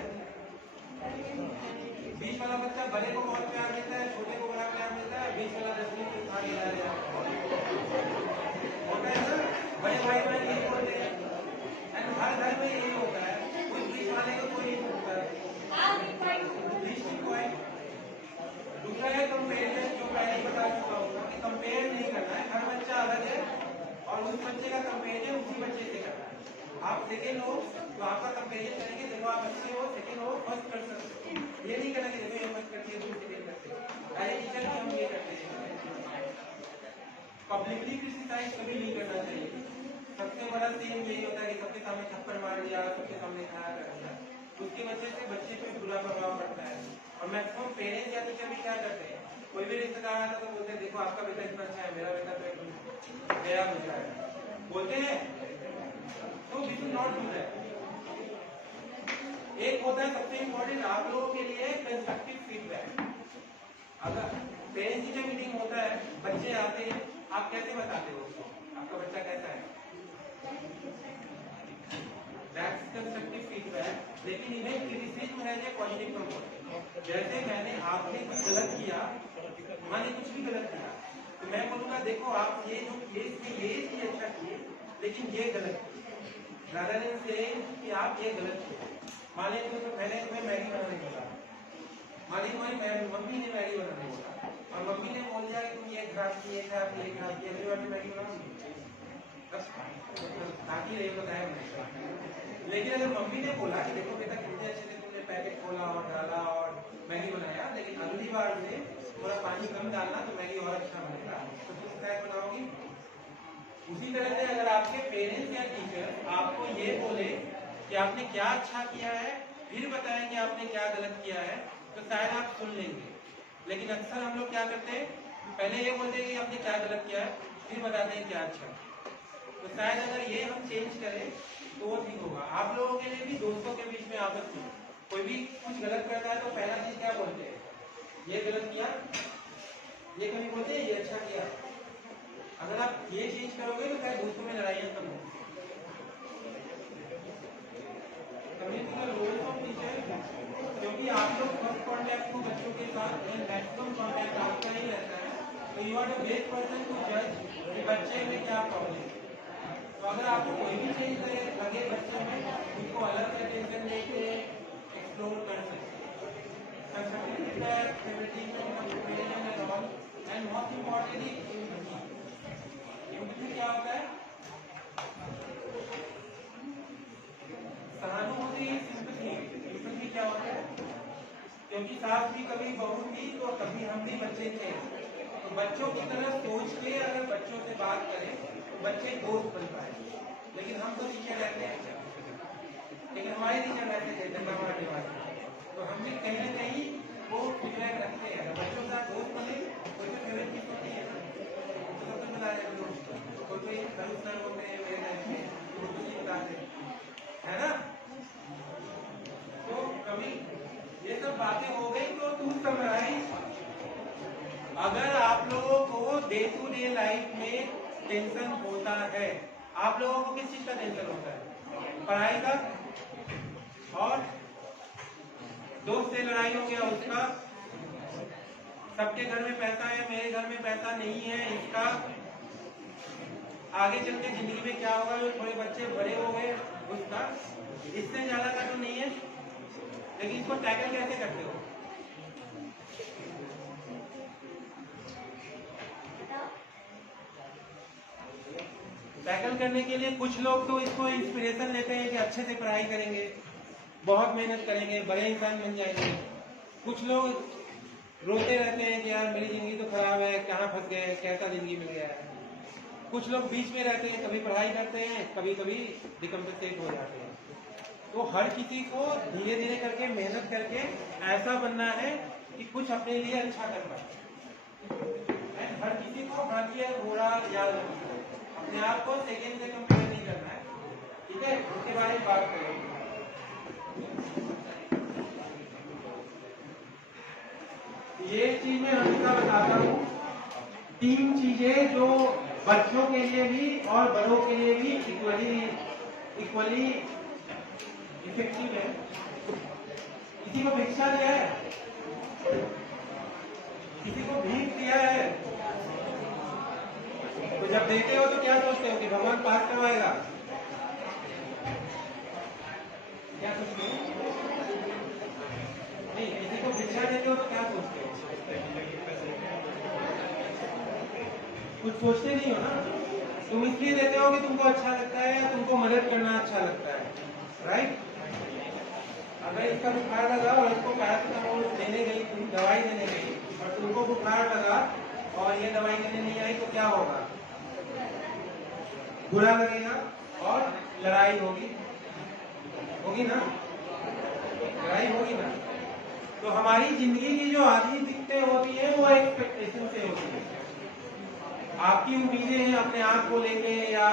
बीच वाला बच्चा बड़े को बहुत प्यार मिलता है, छोटे को बड़ा प्यार मिलता है, बीच वाला डस्टबिन को खा के उस बच्चे का कंपेरिजन उसी बच्चे से करना है। आप सेकेंड हो तो आपका कंपेरिजन करेंगे, देखो आप अच्छे हो, सेकेंड हो, फर्स्ट कर सकते हो। ये नहीं करना कि देखो ये फर्स्ट करती है तुम सेकेंड करते हो। एज टीचर हम ये करते हैं। पब्लिकली क्रिटिसाइज कभी नहीं करना चाहिए। सबसे बड़ा सीन यही होता है कि सबके सामने थप्पड़ मार दिया, सबके सामने खड़ा कर दिया, उसकी वजह से बच्चे पे बुरा प्रभाव पड़ता है। और मैक्सिमम पेरेंट्स या टीचर भी क्या करते हैं, कोई भी रिश्तेदार आता तो बोलते हैं देखो आपका बेटा इतना अच्छा है, मेरा बेटा तो एकदम गया बेटा है, बोलते हैं। तो we should not do that. एक होता है सबसे इम्पोर्टेंट आप लोगों के लिए कंस्ट्रक्टिव फीडबैक। अगर पेरेंट्स टीचर मीटिंग होता है, बच्चे आते हैं, आप कैसे बताते हो उसको आपका बच्चा कैसा है? That's constructive feedback. लेकिन इन्हें क्रिटिसिज्म है ये पॉजिटिव कंपोनेंट। जैसे मैंने आपने कुछ गलत किया, मैंने कुछ भी गलत किया, तो मैं बोलूंगा देखो आप ये जो किए इसमें ये चीज अच्छा किए, लेकिन ये गलत किए। रादर देन सेइंग कि आप ये गलत किए। मान लीजिए तो मैंने तुम्हें मैगी बनाने बोला, मान लीजिए तुम्हारी मम्मी ने मैगी बनाने बोला और मम्मी ने बोल दिया कि तुम ये खराब किए थे, आप ये खराब किए, अगली बार में मैगी बनाऊंगी ताकि ये बताया नहीं। लेकिन अगर मम्मी ने बोला कि देखो बेटा कितने अच्छे से तुमने पैकेट खोला और डाला और मैगी बनाया, लेकिन अगली बार से थोड़ा पानी कम डालना तो मैगी और अच्छा बनेगा, तो तुम पैक बनाओगी। उसी तरह से अगर आपके पेरेंट्स या टीचर आपको ये बोले कि आपने क्या अच्छा किया है, फिर बताएं कि आपने क्या गलत किया है, तो शायद आप सुन लेंगे। लेकिन अक्सर हम लोग क्या करते हैं, पहले ये बोलते हैं कि आपने क्या गलत किया है, फिर बताते हैं क्या अच्छा। तो शायद अगर ये हम चेंज करें तो वो ठीक होगा। आप लोगों के लिए भी, दोस्तों के बीच में आपस में कोई भी कुछ गलत करता है तो पहला चीज क्या बोलते हैं, ये गलत किया, ये कभी बोलते हैं ये अच्छा किया। अगर आप ये चेंज करोगे तो शायद दोस्तों में लड़ाइयाँ कम होंगी। रोल ऑफ टीचर, क्योंकि आप लोग फर्स्ट कॉन्टैक्ट को बच्चों के साथ मैक्सिमम कॉन्टैक्ट आपका ही रहता है, तो you are the best person to जज कि बच्चे में क्या प्रॉब्लम है। तो अगर आपको कोई भी चीज लगे बच्चे में, उसको अलग से अटेंशन देके एक्सप्लोर कर सकते हैं। एंड मोस्ट इम्पोर्टेंटली क्या होता है, सहानुभूति, सिंपैथी क्या होता है, क्योंकि सास भी कभी बहू थी तो कभी हम भी बच्चे थे, तो बच्चों की तरह सोच के अगर बच्चों से बात करें तो बच्चे दोस्त बन पाए। लेकिन हम तो टीचर रहते हैं, लेकिन हमारे टीचर रहते थे जनता मारने वाले, तो हम भी कहीं ना कहीं वो फीडबैक रखते हैं। बच्चों के साथ दोस्त बने, कोई तो फेवरेट चीज होती है ना, तो सब कुछ बता रहे लोग, कोई सर होते हैं मेरे लाइफ में, वो कुछ नहीं बताते है ना। तो कभी ये सब बातें हो गई, तो टू समराइज, अगर आप लोगों को डे टू डे लाइफ में टेंशन होता है, आप लोगों को किस चीज का टेंशन होता है, पढ़ाई का, और दोस्त से लड़ाई हो गया उसका, सबके घर में पैसा है मेरे घर में पैसा नहीं है इसका, आगे चल के जिंदगी में क्या होगा, जो थोड़े बच्चे बड़े हो गए उसका, इससे ज्यादा का तो नहीं है। लेकिन इसको टैकल कैसे करते हो, टैकल करने के लिए कुछ लोग तो इसको इंस्पिरेशन लेते हैं कि अच्छे से पढ़ाई करेंगे, बहुत मेहनत करेंगे, बड़े इंसान बन जाएंगे। कुछ लोग रोते रहते हैं कि यार मेरी जिंदगी तो खराब है, कहाँ फंस गए, कैसा जिंदगी मिल गया है। कुछ लोग बीच में रहते हैं, कभी पढ़ाई करते हैं, कभी कभी डिकम्पनसेट हो जाते हैं। तो हर किसी को धीरे धीरे करके मेहनत करके ऐसा बनना है कि कुछ अपने लिए अच्छा कर पाए। हर किसी को हाथी या घोड़ा याद रखना है, अपने आप को सेकेंड से कंपेयर नहीं करना है, ठीक है, उसके बारे में बात करेंगे। ये चीज मैं हमेशा बताता हूँ, 3 चीजें जो बच्चों के लिए भी और बड़ों के लिए भी इक्वली इफेक्टिव है। किसी को भिक्षा दिया है, किसी को भीख दिया है, तो जब देते हो तो क्या सोचते हो कि भगवान पास करवाएगा, क्या सोचते हो? नहीं, किसी को भिक्षा देते हो तो क्या सोचते हो? कुछ सोचते नहीं हो ना। तुम इसलिए देते हो कि तुमको अच्छा लगता है या तुमको मदद करना अच्छा लगता है, राइट? अगर इसका बुखार लगा और इसको पैरासिटामोल देने गई, तुम दवाई देने गई और तुमको बुखार लगा और ये दवाई देने नहीं आई तो क्या होगा? बुरा लगेगा और लड़ाई होगी, होगी ना? लड़ाई होगी ना? तो हमारी जिंदगी की जो आधी दिक्कतें होती है वो एक्सपेक्टेशन से होती है। आपकी उम्मीदें अपने आप को लेके या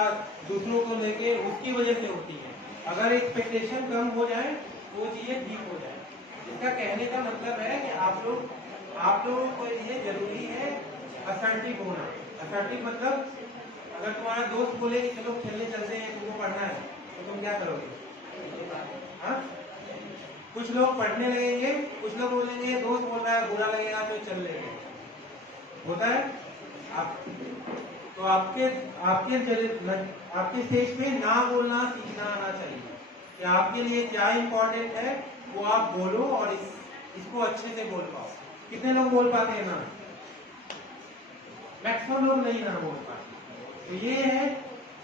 दूसरों को लेके उसकी वजह से होती है। अगर एक्सपेक्टेशन कम हो जाए वो चीजें ठीक हो जाए। इसका कहने का मतलब है कि आप लोगों को ये जरूरी है असर्टिव होना। असर्टिव मतलब अगर तुम्हारा दोस्त बोले कि चलो खेलने चलते हैं, तुमको पढ़ना है, तो तुम क्या करोगे? हाँ, कुछ लोग पढ़ने लगेंगे, कुछ लोग बोलेंगे दोस्त बोल रहा है बुरा लगेगा तो चल लेंगे। होता है आप तो आपके स्टेज पे ना बोलना सीखना आना चाहिए कि आपके लिए क्या इंपॉर्टेंट है वो आप बोलो और इसको अच्छे से बोल पाओ। कितने लोग बोल पाते हैं ना? मैक्सिमम लोग नहीं ना बोल पाते। तो ये है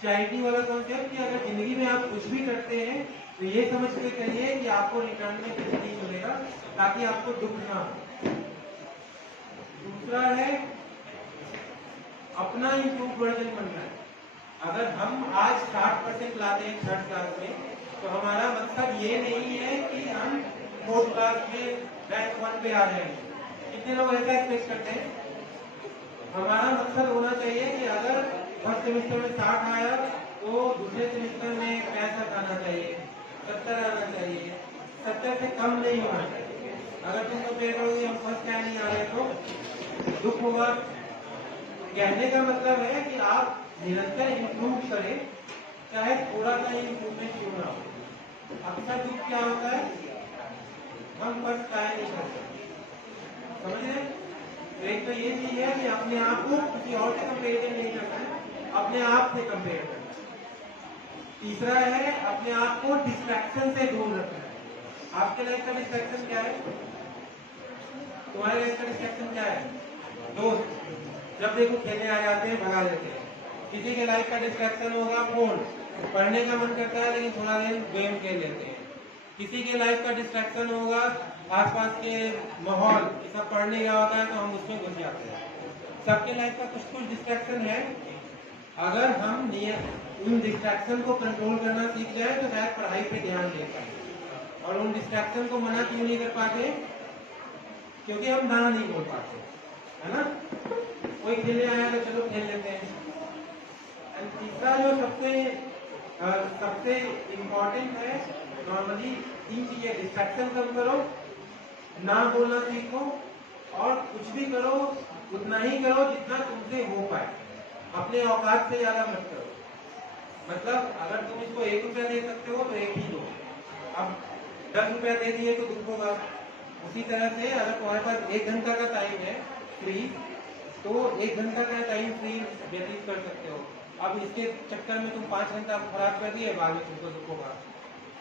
चैरिटी वाला कॉन्सेप्ट कि अगर जिंदगी में आप कुछ भी करते हैं तो ये समझ के करिए कि आपको रिटर्न में कुछ नहीं मिलेगा, ताकि आपको दुख ना हो। दूसरा है अपना इम्प्रूव वर्जन बनना है। अगर हम आज 60% लाते हैं 3rd क्लास में, तो हमारा मकसद ये नहीं है कि हम 4th क्लास में रैंक 1 पे आ जाएंगे। कितने लोग ऐसा एक्सपेक्ट करते हैं? हमारा मकसद होना चाहिए कि अगर फर्स्ट सेमेस्टर में 60 आया तो दूसरे सेमेस्टर में 65 आना चाहिए, 70 आना चाहिए, 70 से कम नहीं होना चाहिए। अगर तुम कंपेयर करोगे हम फर्स्ट क्या नहीं आ रहे तो दुख होगा। कहने का मतलब है कि आप निरंतर इम्प्रूव करें, चाहे थोड़ा सा इम्प्रूवमेंट क्यों ना हो। अक्सर दुख क्या होता है? हम फर्स्ट ट्राई नहीं करते, समझ रहे? एक तो ये चीज है कि अपने आप को किसी और से कंपेरिजन नहीं करना है, अपने आप से कंपेयर करना है। तीसरा है अपने आप को डिस्ट्रैक्शन से दूर रखना है। आपके लाइफ का डिस्ट्रैक्शन क्या है? तुम्हारे लाइफ का डिस्ट्रैक्शन क्या है? दोस्त जब देखो खेलने आ जाते हैं, भगा देते हैं। किसी के लाइफ का डिस्ट्रैक्शन होगा फोन, पढ़ने का मन करता है लेकिन थोड़ा देर गेम खेल लेते हैं। किसी के लाइफ का डिस्ट्रैक्शन होगा आसपास के माहौल, सब पढ़ने का होता है तो हम उसमें घुस जाते हैं। सबके लाइफ का कुछ डिस्ट्रैक्शन है। अगर हम उन डिस्ट्रैक्शन को कंट्रोल करना सीख जाए तो शायद पढ़ाई पे ध्यान दे पाए। और उन डिस्ट्रैक्शन को मना क्यों नहीं कर पाते? क्योंकि हम ना नहीं बोल पाते, है ना? कोई खेलने आया तो चलो खेल लेते हैं। एंड तीसरा जो सबसे इम्पोर्टेंट है, नॉर्मली 3 चीजें: डिस्ट्रैक्शन कम करो, ना बोलना सीखो, और कुछ भी करो उतना ही करो जितना तुमसे हो पाए। अपने औकात से ज्यादा मत करो। मतलब अगर तुम इसको 1 रुपया दे सकते हो तो 1 ही दो। अब 10 रुपया दे दिए तो दुख होगा। उसी तरह से अगर तुम्हारे पास 1 घंटा का टाइम है फ्री, तो 1 घंटा का टाइम फ्री व्यतीत कर सकते हो। अब इसके चक्कर में तुम 5 घंटा खराब कर दिए, बाद में तुमको दुख होगा।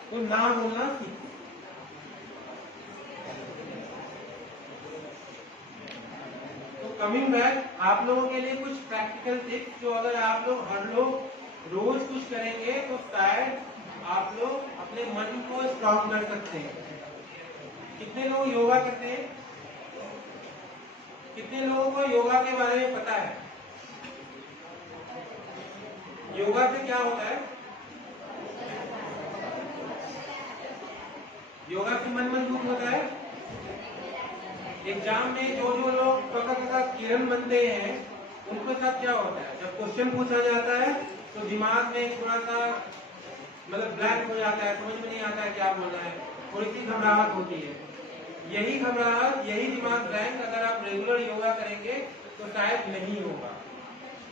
तो ना बोलना सीखो। तो कमिंग बैक, आप लोगों के लिए कुछ प्रैक्टिकल टिप्स जो अगर आप लोग हर लोग रोज कुछ करेंगे तो शायद आप लोग अपने मन को स्ट्रॉन्ग कर सकते हैं। कितने लोग योगा करते हैं? कितने लोगों को योगा के बारे में पता है? योगा से क्या होता है? योगा से मन मजबूत होता है। एग्जाम में जो लोग पका किरण बनते हैं उनके साथ क्या होता है? जब क्वेश्चन पूछा जाता है तो दिमाग में थोड़ा सा मतलब ब्लैंक हो जाता है, समझ में नहीं आता है क्या बोलना है, थोड़ी सी घबराहट होती है। यही घबराहट, यही दिमाग ब्लैंक अगर आप रेगुलर योगा करेंगे तो शायद नहीं होगा,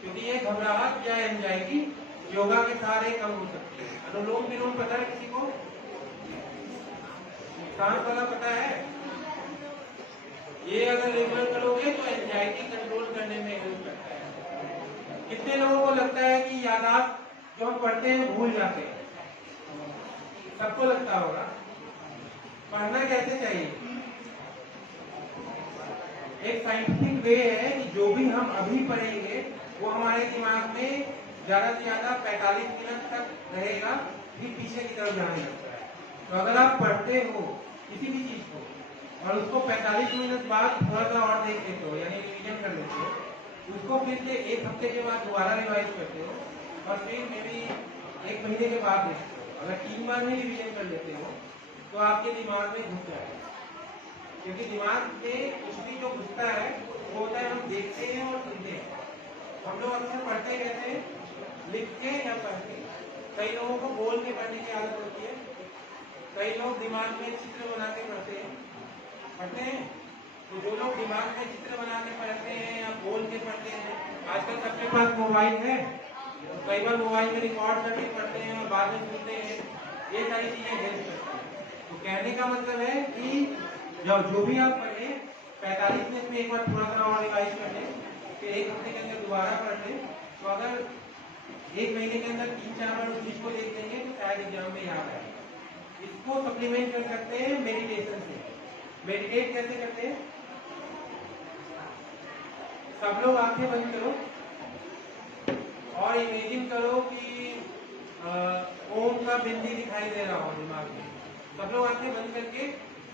क्योंकि ये घबराहट या एंजाइटी योगा के सहारे कम हो सकती है। अनुलोम विलोम पता है किसी को? सांस वाला पता है? ये अगर रेगुलर करोगे तो एंजाइटी कंट्रोल करने में हेल्प करता है। कितने लोगों को लगता है कि याददाश्त जो हम पढ़ते हैं भूल जाते हैं? सबको लगता होगा। पढ़ना कैसे चाहिए? एक साइंटिफिक वे है कि जो भी हम अभी पढ़ेंगे वो हमारे दिमाग में ज्यादा से ज्यादा 45 मिनट तक रहेगा, फिर पीछे की तरफ जाने लगता है। तो अगर आप पढ़ते हो किसी भी चीज को और उसको 45 मिनट बाद थोड़ा सा और देख लेते हो, यानी रिवीजन कर लेते हो, उसको फिर से 1 हफ्ते के बाद दोबारा रिवाइज करते हो और फिर मे बी 1 महीने के बाद देखते हो, अगर 3 बार में रिवीजन कर लेते हो तो आपके दिमाग में घुस जाएगा। क्योंकि दिमाग में कुछ भी जो घुसता है वो होता है हम देखते हैं और सुनते हैं। हम लोग अक्सर पढ़ते रहते हैं, लिख के या पढ़ के। कई लोगों को बोल के पढ़ने की आदत होती है, कई लोग दिमाग में चित्र बना के पढ़ते हैं। तो जो लोग दिमाग में चित्र बना के पढ़ते हैं या बोल के पढ़ते हैं, आजकल सबके पास मोबाइल है, तो कई बार मोबाइल में रिकॉर्ड करके पढ़ते हैं और बाद में सुनते हैं। ये सारी चीजें हेल्प करती हैं। तो कहने का मतलब है कि जब जो भी आप पढ़े 45 मिनट में एक बार थोड़ा सा और रिवाइज कर लें, फिर 1 हफ्ते के अंदर दोबारा पढ़ लें, तो अगर 1 महीने के अंदर 3-4 बार उस चीज को देख लेंगे तो शायद एग्जाम में याद आए। इसको सप्लीमेंट कर सकते हैं मेडिटेशन से। मेडिटेट कैसे करते हैं? सब लोग आंखें बंद करो और इमेजिन करो कि ओम का बिंदी दिखाई दे रहा हो दिमाग में। सब लोग आंखें बंद करके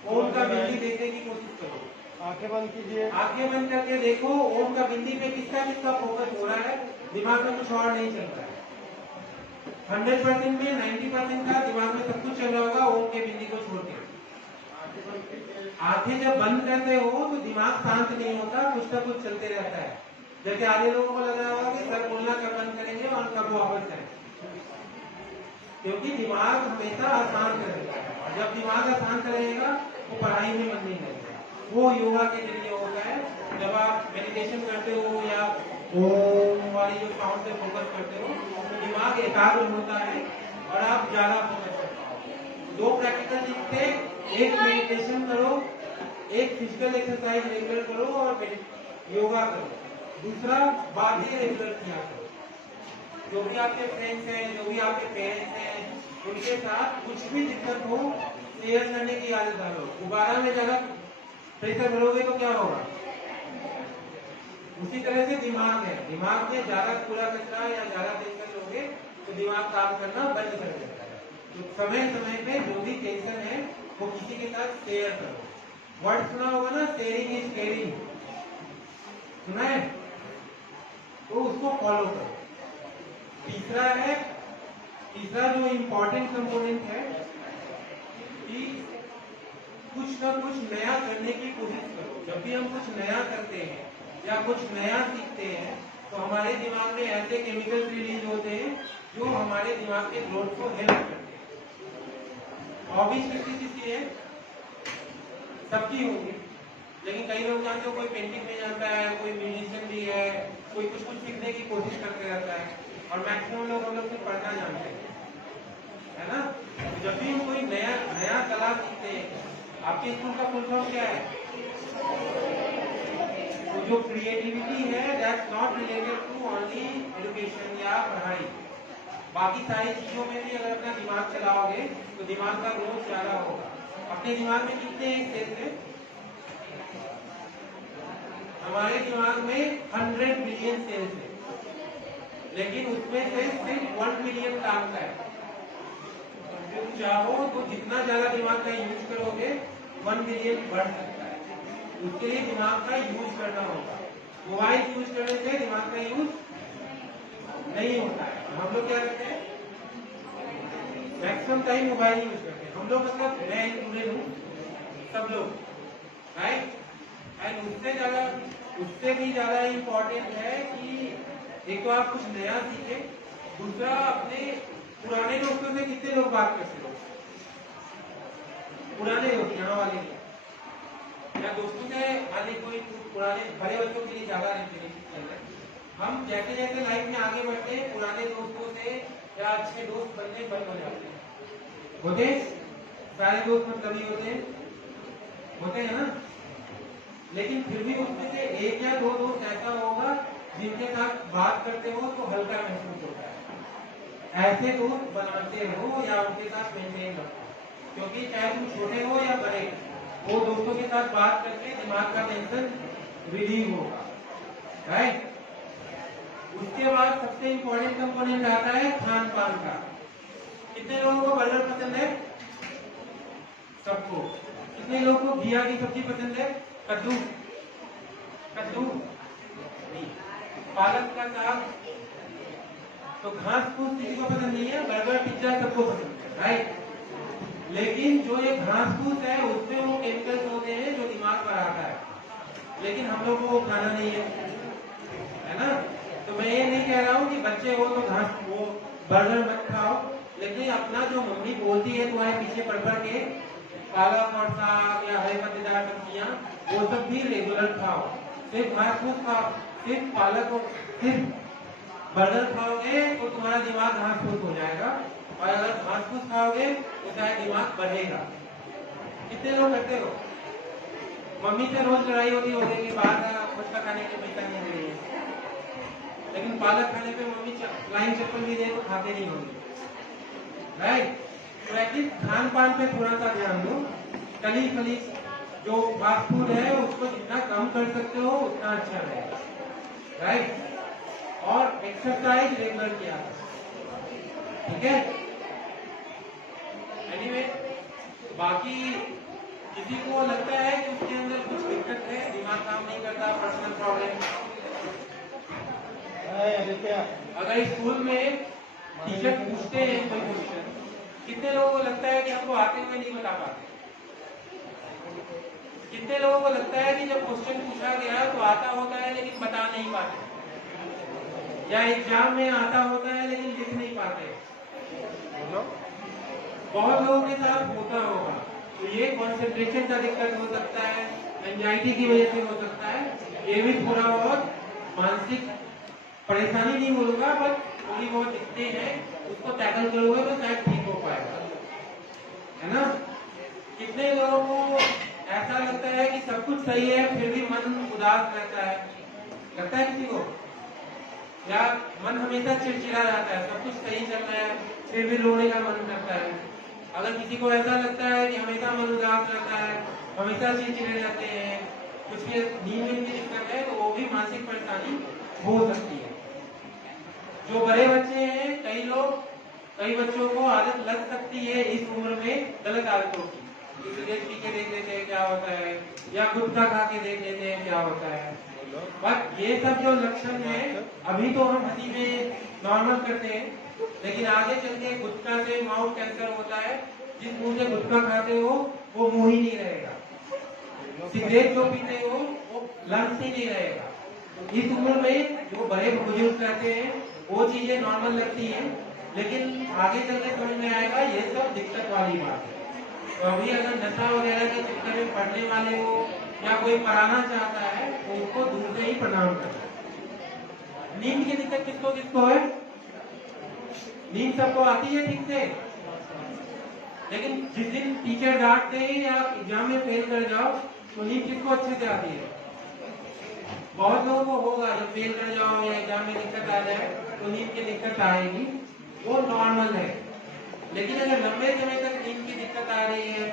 ओम का बिंदी देखने की कोशिश करो। आंखें बंद कीजिए। आंखें बंद करके देखो ओम का बिंदी पे किसका फोकस हो रहा है, दिमाग में कुछ और नहीं चल रहा है। 100% में 90% का दिमाग में सब कुछ चल रहा होगा ओम के बिंदी को छोड़ के। आंखें जब बंद करते हो तो दिमाग शांत नहीं होता, कुछ ना कुछ चलते रहता है। जैसे आधे लोगों को लग रहा होगा कि सर बोलना कब बंद करेंगे और कब वापस आए, क्योंकि दिमाग हमेशा अशांत रहेगा। और जब दिमाग अशांत रहेगा वो पढ़ाई में मन नहीं लगेगा। वो योगा के जरिए होता है। जब आप मेडिटेशन करते हो या ओम वाली जो साउंड से फोकस करते हो तो दिमाग एकाग्र होता है और आप ज्यादा फोकस करते हो। 2 प्रैक्टिकल चीज थे, एक मेडिटेशन करो, एक फिजिकल एक्सरसाइज रेगुलर करो और योगा करो, दूसरा बातें रेगुलर किया करो। जो भी आपके फ्रेंड्स हैं, जो भी आपके पेरेंट्स हैं, उनके साथ कुछ भी दिक्कत हो शेयर करने की आदत डालो। दोबारा में ज्यादा प्रेशर भरोगे तो क्या होगा? उसी तरह से दिमाग है, दिमाग में ज्यादा कूड़ा कचरा या ज्यादा टेंशन लोगे तो दिमाग काम करना बंद कर देता है। तो समय समय पे जो भी टेंशन है वो किसी के साथ शेयर करो। वर्ड सुना होगा ना, शेयरिंग इज केयरिंग, सुना है? तो उसको फॉलो करो। तीसरा जो इम्पोर्टेंट कंपोनेंट है कि कुछ ना कुछ नया करने की कोशिश करो। जब भी हम कुछ नया करते हैं या कुछ नया सीखते हैं तो हमारे दिमाग में ऐसे केमिकल रिलीज होते हैं जो हमारे दिमाग के ग्रोथ को हेल्प करते हैं। हॉबीज किसी है, सबकी होगी, लेकिन कई लोग जानते हो कोई पेंटिंग में जाता है, कोई म्यूजिशियन भी है, कोई कुछ सीखने की कोशिश करते रहता है और मैक्सिमम लोग हम लोग सिर्फ पढ़ना जानते हैं, है ना? तो जब भी हम कोई नया कला सीखते हैं, आपके स्कूल का फुल फॉर्म क्या है? तो जो क्रिएटिविटी है that's not related to only education या पढ़ाई। बाकी सारी चीजों में भी अगर अपना दिमाग चलाओगे तो दिमाग का ग्रोथ ज्यादा होगा। अपने दिमाग में कितने सेल्स हैं? हमारे दिमाग में 100 बिलियन सेल्स है, लेकिन उसमें से सिर्फ 1 बिलियन काम का है। तुम चाहो तो जितना ज्यादा दिमाग का यूज करोगे 1 बिलियन बढ़ सकता है। उसके लिए दिमाग का यूज करना होगा। मोबाइल यूज करने से दिमाग का यूज नहीं होता है। हम लोग क्या करते हैं? मैक्सिमम टाइम मोबाइल यूज करते हैं। हम लोग मतलब मैं इंक्लूडेड हूँ, सब लोग, राइट? एंड उससे भी ज्यादा इम्पोर्टेंट है कि एक तो आप कुछ नया सीखे, दूसरा अपने पुराने दोस्तों से कितने लोग बात करते हो? पुराने दोस्त यहाँ वाले या दोस्तों से आगे कोई पुराने बड़े बच्चों के लिए ज्यादा रिलेशनशिप चल रहा है। हम जैसे जैसे लाइफ में आगे बढ़ते हैं पुराने दोस्तों से या अच्छे दोस्त बनने बंद हो जाते हैं। होते सारे दोस्त मतलब ही होते हैं ना, लेकिन फिर भी उसमें से 1 या 2 दोस्त ऐसा होगा जिनके साथ बात करते हो तो हल्का महसूस होता है। ऐसे दोस्त बनाते हो या उनके साथ मेंटेन रखो, क्योंकि चाहे तुम छोटे हो या बड़े, वो दोस्तों के साथ बात करके दिमाग का टेंशन रिलीव होगा, राइट? उसके बाद सबसे इम्पोर्टेंट कंपोनेंट आता है खान पान का। कितने लोगों को बर्गर पसंद है? सबको। कितने लोगों को घिया की सब्जी पसंद है? कद्दू? कद्दू नहीं। पालक का साग? तो घास फूस किसी को पसंद नहीं है, बर्गर पिज्जा सबको पसंद है, राइट? लेकिन जो ये घास फूस है उसमें वो केमिकल्स होते हैं जो दिमाग पर आता है, लेकिन हम लोग को वो खाना नहीं है ना? तो मैं ये नहीं कह रहा हूँ कि बच्चे हो तो घास वो बर्गर मत खाओ, लेकिन अपना जो मम्मी बोलती है तुम्हारे पीछे पढ़ के पालक और साग या हरे पत्तेदार सब्जियां वो सब भी रेगुलर खाओ। सिर्फ घास फूस खाओ, सिर्फ पालक और सिर्फ बर्गर खाओगे तो तुम्हारा दिमाग घास फूस हो जाएगा, और अगर घास फूस खाओगे तो शायद दिमाग बढ़ेगा। कितने लोग करते हो? मम्मी से रोज लड़ाई होती होगी कि बाहर का फुचका खाने के पैसा नहीं दे रही है, लेकिन पालक खाने पे मम्मी लाइन चप्पल भी दे तो खाते नहीं होंगे, राइट? तो एटलीस्ट खान पान पे थोड़ा सा ध्यान दो। तली फली जो फास्ट फूड है उसको जितना कम कर सकते हो उतना अच्छा रहेगा, राइट? और एक्सरसाइज रेगुलर किया, ठीक है? एनीवे, बाकी किसी को लगता है कि उसके अंदर कुछ दिक्कत है, दिमाग काम नहीं करता, पर्सनल प्रॉब्लम, अगर स्कूल में टीचर पूछते हैं कोई क्वेश्चन, कितने लोगों को लगता है कि हमको आते हुए नहीं बता पाते? कितने लोगों को लगता है कि जब क्वेश्चन पूछा गया तो आता होता है लेकिन बता नहीं पाते, या एग्जाम में आता होता है लेकिन लिख नहीं पाते? बहुत लोगों के साथ होता होगा। तो ये कंसंट्रेशन का दिक्कत हो सकता है, एंजाइटी की वजह से हो सकता है, ये भी थोड़ा बहुत मानसिक परेशानी नहीं बोलूंगा, बट थोड़ी बहुत दिखते हैं, उसको टैकल करोगे तो शायद ठीक हो पाएगा, है ना? कितने लोगों को ऐसा लगता है कि सब कुछ सही है फिर भी मन उदास रहता है? लगता है किसी को? या मन हमेशा चिड़चिड़ा रहता है, सब कुछ सही चल रहा है फिर भी रोने का मन करता है? अगर किसी को ऐसा लगता है कि हमेशा मन उदास रहता है, हमेशा चिड़चिड़े रहते हैं, कुछ भी नींद में भी दिक्कत है, तो वो भी मानसिक परेशानी हो सकती है। जो बड़े बच्चे हैं, कई बच्चों को आदत लग सकती है इस उम्र में गलत आदतों की, सिगरेट पी के देख लेते हैं क्या होता है, या गुटखा खा के देख लेते हैं क्या होता है। बट ये सब जो लक्षण है अभी तो हम हंसी में नॉर्मल करते हैं, लेकिन आगे चल के गुटखा से माउथ कैंसर होता है। जिस मुंह से गुटखा खाते हो वो मुंह ही नहीं रहेगा, सिगरेट जो पीते हो वो लंग्स ही नहीं रहेगा। इस उम्र में जो बड़े बुजुर्ग रहते हैं वो चीजें नॉर्मल लगती हैं, लेकिन आगे चल के समझ में आएगा ये सब दिक्कत वाली बात है। तो अभी अगर नशा वगैरह के चक्कर में पढ़ने वाले हो या कोई पढ़ाना चाहता है तो उसको दूर से ही प्रणाम करना। नींद की दिक्कत किसको किसको है? नींद सबको आती है ठीक से, लेकिन जिस दिन टीचर डांटते हैं या एग्जाम में फेल कर जाओ तो नींद किसको अच्छे से आती है? बहुत लोगों को होगा, जब फेल कर जाओ या एग्जाम में दिक्कत आ जाए तो नींद की दिक्कत आएगी, वो नॉर्मल है। लेकिन अगर लंबे समय तक नींद की दिक्कत आ रही है,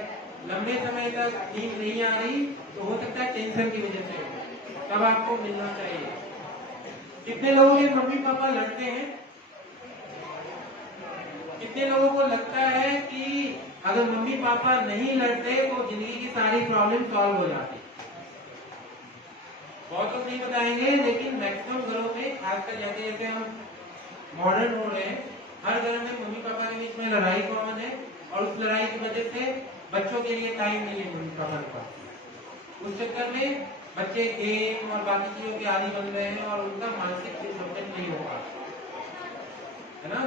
लंबे समय तक नींद नहीं आ रही, तो हो सकता है टेंशन की वजह से, तब आपको मिलना चाहिए। कितने लोगों के मम्मी पापा लड़ते हैं? कितने लोगों को लगता है कि अगर मम्मी पापा नहीं लड़ते तो जिंदगी की सारी प्रॉब्लम सॉल्व हो जाती? बहुत लोग नहीं बताएंगे, लेकिन मैक्सिमम घरों में, खासकर जैसे जैसे हम मॉडर्न हो रहे हैं, हर घर में मम्मी पापा के बीच में लड़ाई कॉमन है, और उस लड़ाई की वजह से बच्चों के लिए टाइम नहीं है मम्मी पापा के पास। उस चक्कर में बच्चे गेम और बाकी चीजों के आदी बन रहे हैं और उनका मानसिक डेवलपमेंट नहीं हो पा रहा है ना?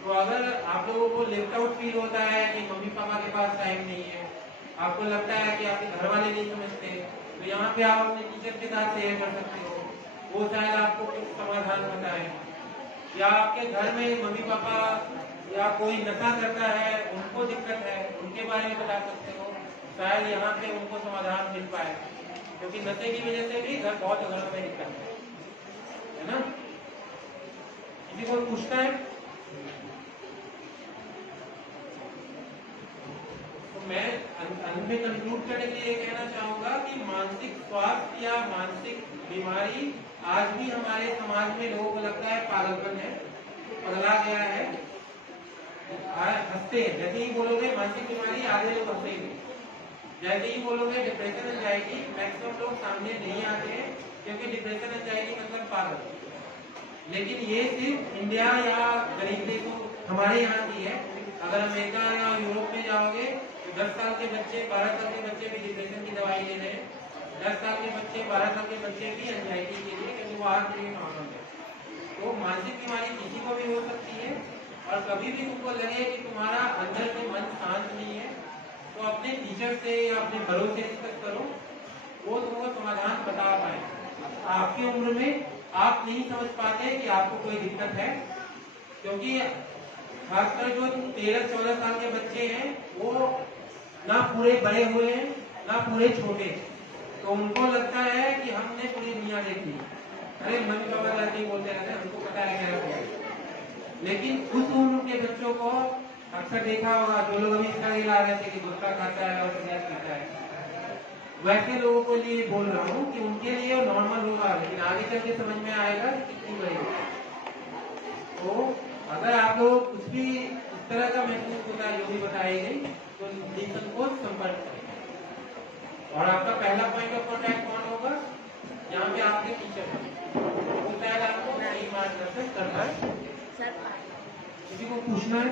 तो अगर आप लोगों को लेफ्ट आउट फील होता है कि मम्मी पापा के पास टाइम नहीं है, आपको लगता है कि आपके घर वाले नहीं समझते, तो यहाँ पे आप अपने टीचर के साथ शेयर कर सकते हो, वो शायद आपको कुछ समाधान बताए। या आपके घर में मम्मी पापा या कोई नशा करता है, उनको दिक्कत है, उनके बारे में बता सकते हो, शायद यहाँ पे उनको समाधान मिल पाए, क्योंकि नशे की वजह से भी बहुत घरों में दिक्कत है ना? किसी को पूछता है? तो मैं अंत में कंक्लूड करने के लिए कहना चाहूंगा कि मानसिक स्वास्थ्य या मानसिक बीमारी आज भी हमारे समाज में लोगों को लगता है पागलपन है, पगला गया है, हंसते हैं। जैसे ही बोलोगे मानसिक बीमारी आधे लोग हंसेंगे, जैसे ही बोलोगे डिप्रेशन एंजाइटी मैक्सिमम लोग सामने नहीं आते हैं, क्योंकि डिप्रेशन एंजाइटी मतलब पागल। लेकिन ये सिर्फ इंडिया या गरीब देशों हमारे यहाँ की है। अगर अमेरिका या यूरोप में जाओगे तो 10 साल के बच्चे 12 साल के बच्चे भी डिप्रेशन की दवाई ले रहे हैं, 10 साल के बच्चे 12 साल के बच्चे भी एंजाइटी के लिए, क्योंकि वो आज के नॉर्मल है। तो मानसिक बीमारी किसी को भी हो सकती है, और कभी भी तुमको लगे कि तुम्हारा अंदर से मन शांत नहीं है तो अपने टीचर से या अपने बड़ों से डिस्कस करो, वो तुमको समाधान बता पाए। आपकी उम्र में आप नहीं समझ पाते कि आपको कोई दिक्कत है, क्योंकि खासकर जो 13-14 साल के बच्चे हैं वो ना पूरे बड़े हुए हैं ना पूरे छोटे, तो उनको लगता है कि हमने पूरी दुनिया देख ली। अरे मम्मी पापा ऐसे ही बोलते रहते हैं, हमको पता है क्या है। लेकिन उस उम्र के बच्चों को अक्सर देखा होगा, जो लोग अभी इसका ला रहे थे कि गुटखा खाता है और सिगरेट पीता है, वैसे लोगों के लिए बोल रहा हूँ कि उनके लिए वो नॉर्मल होगा, लेकिन आगे चल के समझ में आएगा कि कितनी बड़ी। तो अगर आप लोग कुछ भी इस तरह का महसूस होता है जो भी बताई गई, तो निसंकोच संपर्क करें। और आपका पहला पॉइंट ऑफ कॉन्टैक्ट कौन होगा? यहाँ पे आपके टीचर वो शायद आपको सही मार्गदर्शन करना है। किसी को पूछना है?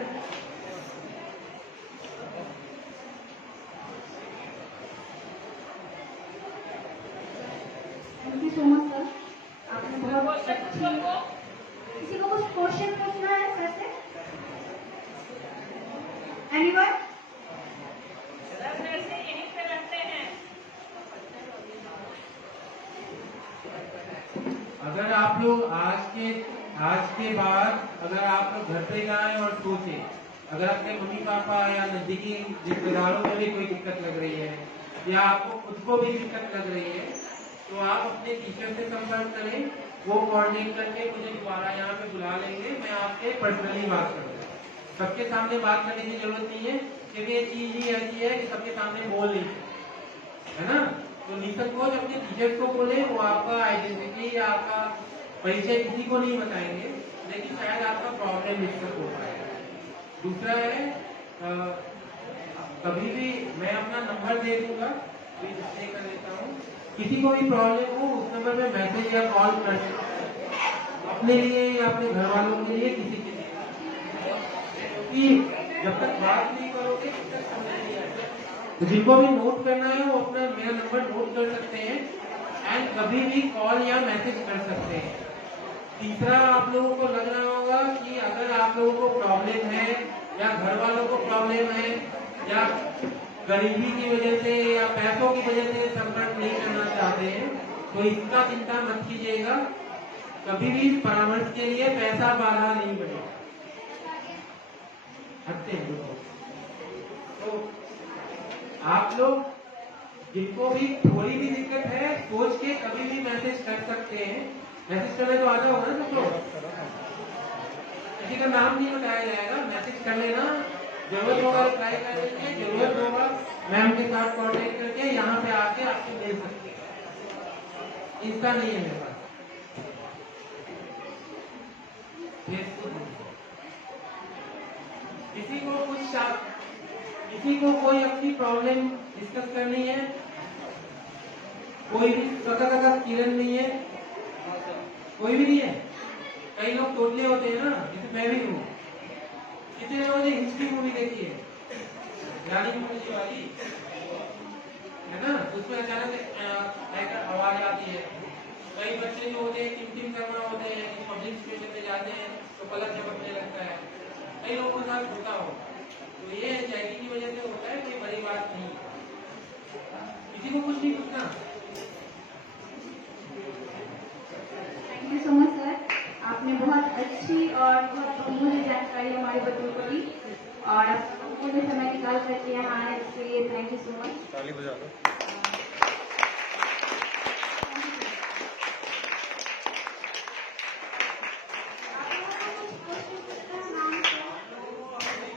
Thank you so much sir, आपने बहुत अच्छी। किसी को कुछ क्वेश्चन पूछना है सर से? एनीवन? अगर आप लोग आज के बाद अगर आप लोग घर पे जाएं और सोचें, अगर अपने मम्मी पापा या नजदीकी रिश्तेदारों में भी कोई दिक्कत लग रही है या आपको खुद को भी दिक्कत लग रही है, तो आप अपने टीचर से संपर्क करें। वो कोऑर्डिनेट करके मुझे दोबारा यहाँ पे बुला लेंगे, मैं आपसे पर्सनली बात करूँगा। सबके सामने बात करने की जरूरत नहीं है, क्योंकि ये चीज ही ऐसी है कि सबके सामने बोल नहीं सकते, है ना। तो निसंकोच अपने टीचर को बोले, वो आपका आइडेंटिटी या आपका परिचय किसी को नहीं बताएंगे, लेकिन शायद आपका प्रॉब्लम डिस्कस हो पाएगा। दूसरा है कभी भी मैं अपना नंबर दे दूंगा, डिस्प्ले कर देता हूँ, किसी को भी प्रॉब्लम हो उस नंबर पे मैसेज या कॉल कर सकते, अपने लिए या अपने घर वालों के लिए, किसी के लिए, क्योंकि जब तक बात नहीं करोगे तब तक समझ नहीं आएगा। तो जिनको भी नोट करना है वो अपना मेरा नंबर नोट कर सकते हैं एंड कभी भी कॉल या मैसेज कर सकते हैं। तीसरा, आप लोगों को लग रहा होगा कि अगर आप लोगों को प्रॉब्लम है या घर वालों को प्रॉब्लम है या गरीबी की वजह से या पैसों की वजह से संपर्क नहीं करना चाहते हैं, तो इसका चिंता मत कीजिएगा। कभी भी परामर्श के लिए पैसा बाधा नहीं बनेगा। हटते हैं तो आप लोग जिनको भी थोड़ी भी दिक्कत है सोच के कभी भी मैसेज कर सकते हैं। मैसेज करने तो आता होगा ना सब लोग, किसी का नाम नहीं बताया जाएगा, मैसेज कर लेना, जरूरत होगा रिप्लाई कर देंगे, जरूरत होगा मैम के साथ कॉन्टेक्ट करके यहाँ पे आके आपको मिल सकते हैं। इसका नहीं है मेरे पास। किसी को कोई अपनी प्रॉब्लम डिस्कस करनी है, कोई भी किरण नहीं है, कोई भी नहीं है। कई लोग टोटले होते हैं ना, जैसे मैं भी हूँ। कितने लोगों ने हिस्ट्री मूवी देखी है, रानी मुखर्जी वाली, है ना, उसमें अचानक एक आवाज आती है। कई बच्चे जो होते हैं टिम करना होते हैं, पब्लिक स्टेशन पे जाते हैं तो पलक झपकने लगता है। कई लोगों के साथ होता हो, तो ये एंजाइटी की वजह से होता है, कोई बड़ी बात नहीं। किसी को कुछ नहीं पूछना। Thank you so much sir, आपने बहुत अच्छी और बहुत बहुमूल्य जानकारी हमारे बच्चों को दी और पूरे समय निकाल करके यहाँ आए, इसके लिए थैंक यू सो मच। ताली बजा दो।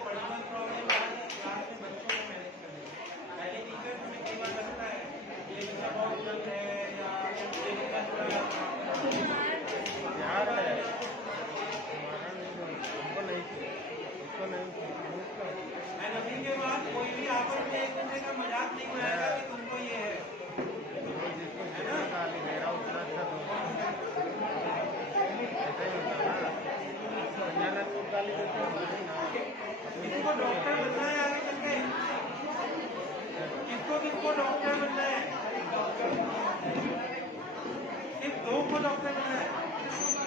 पर्सनल प्रॉब्लम क्लास में बच्चों को मैनेज करने, पहले टीचर वो डॉक्टर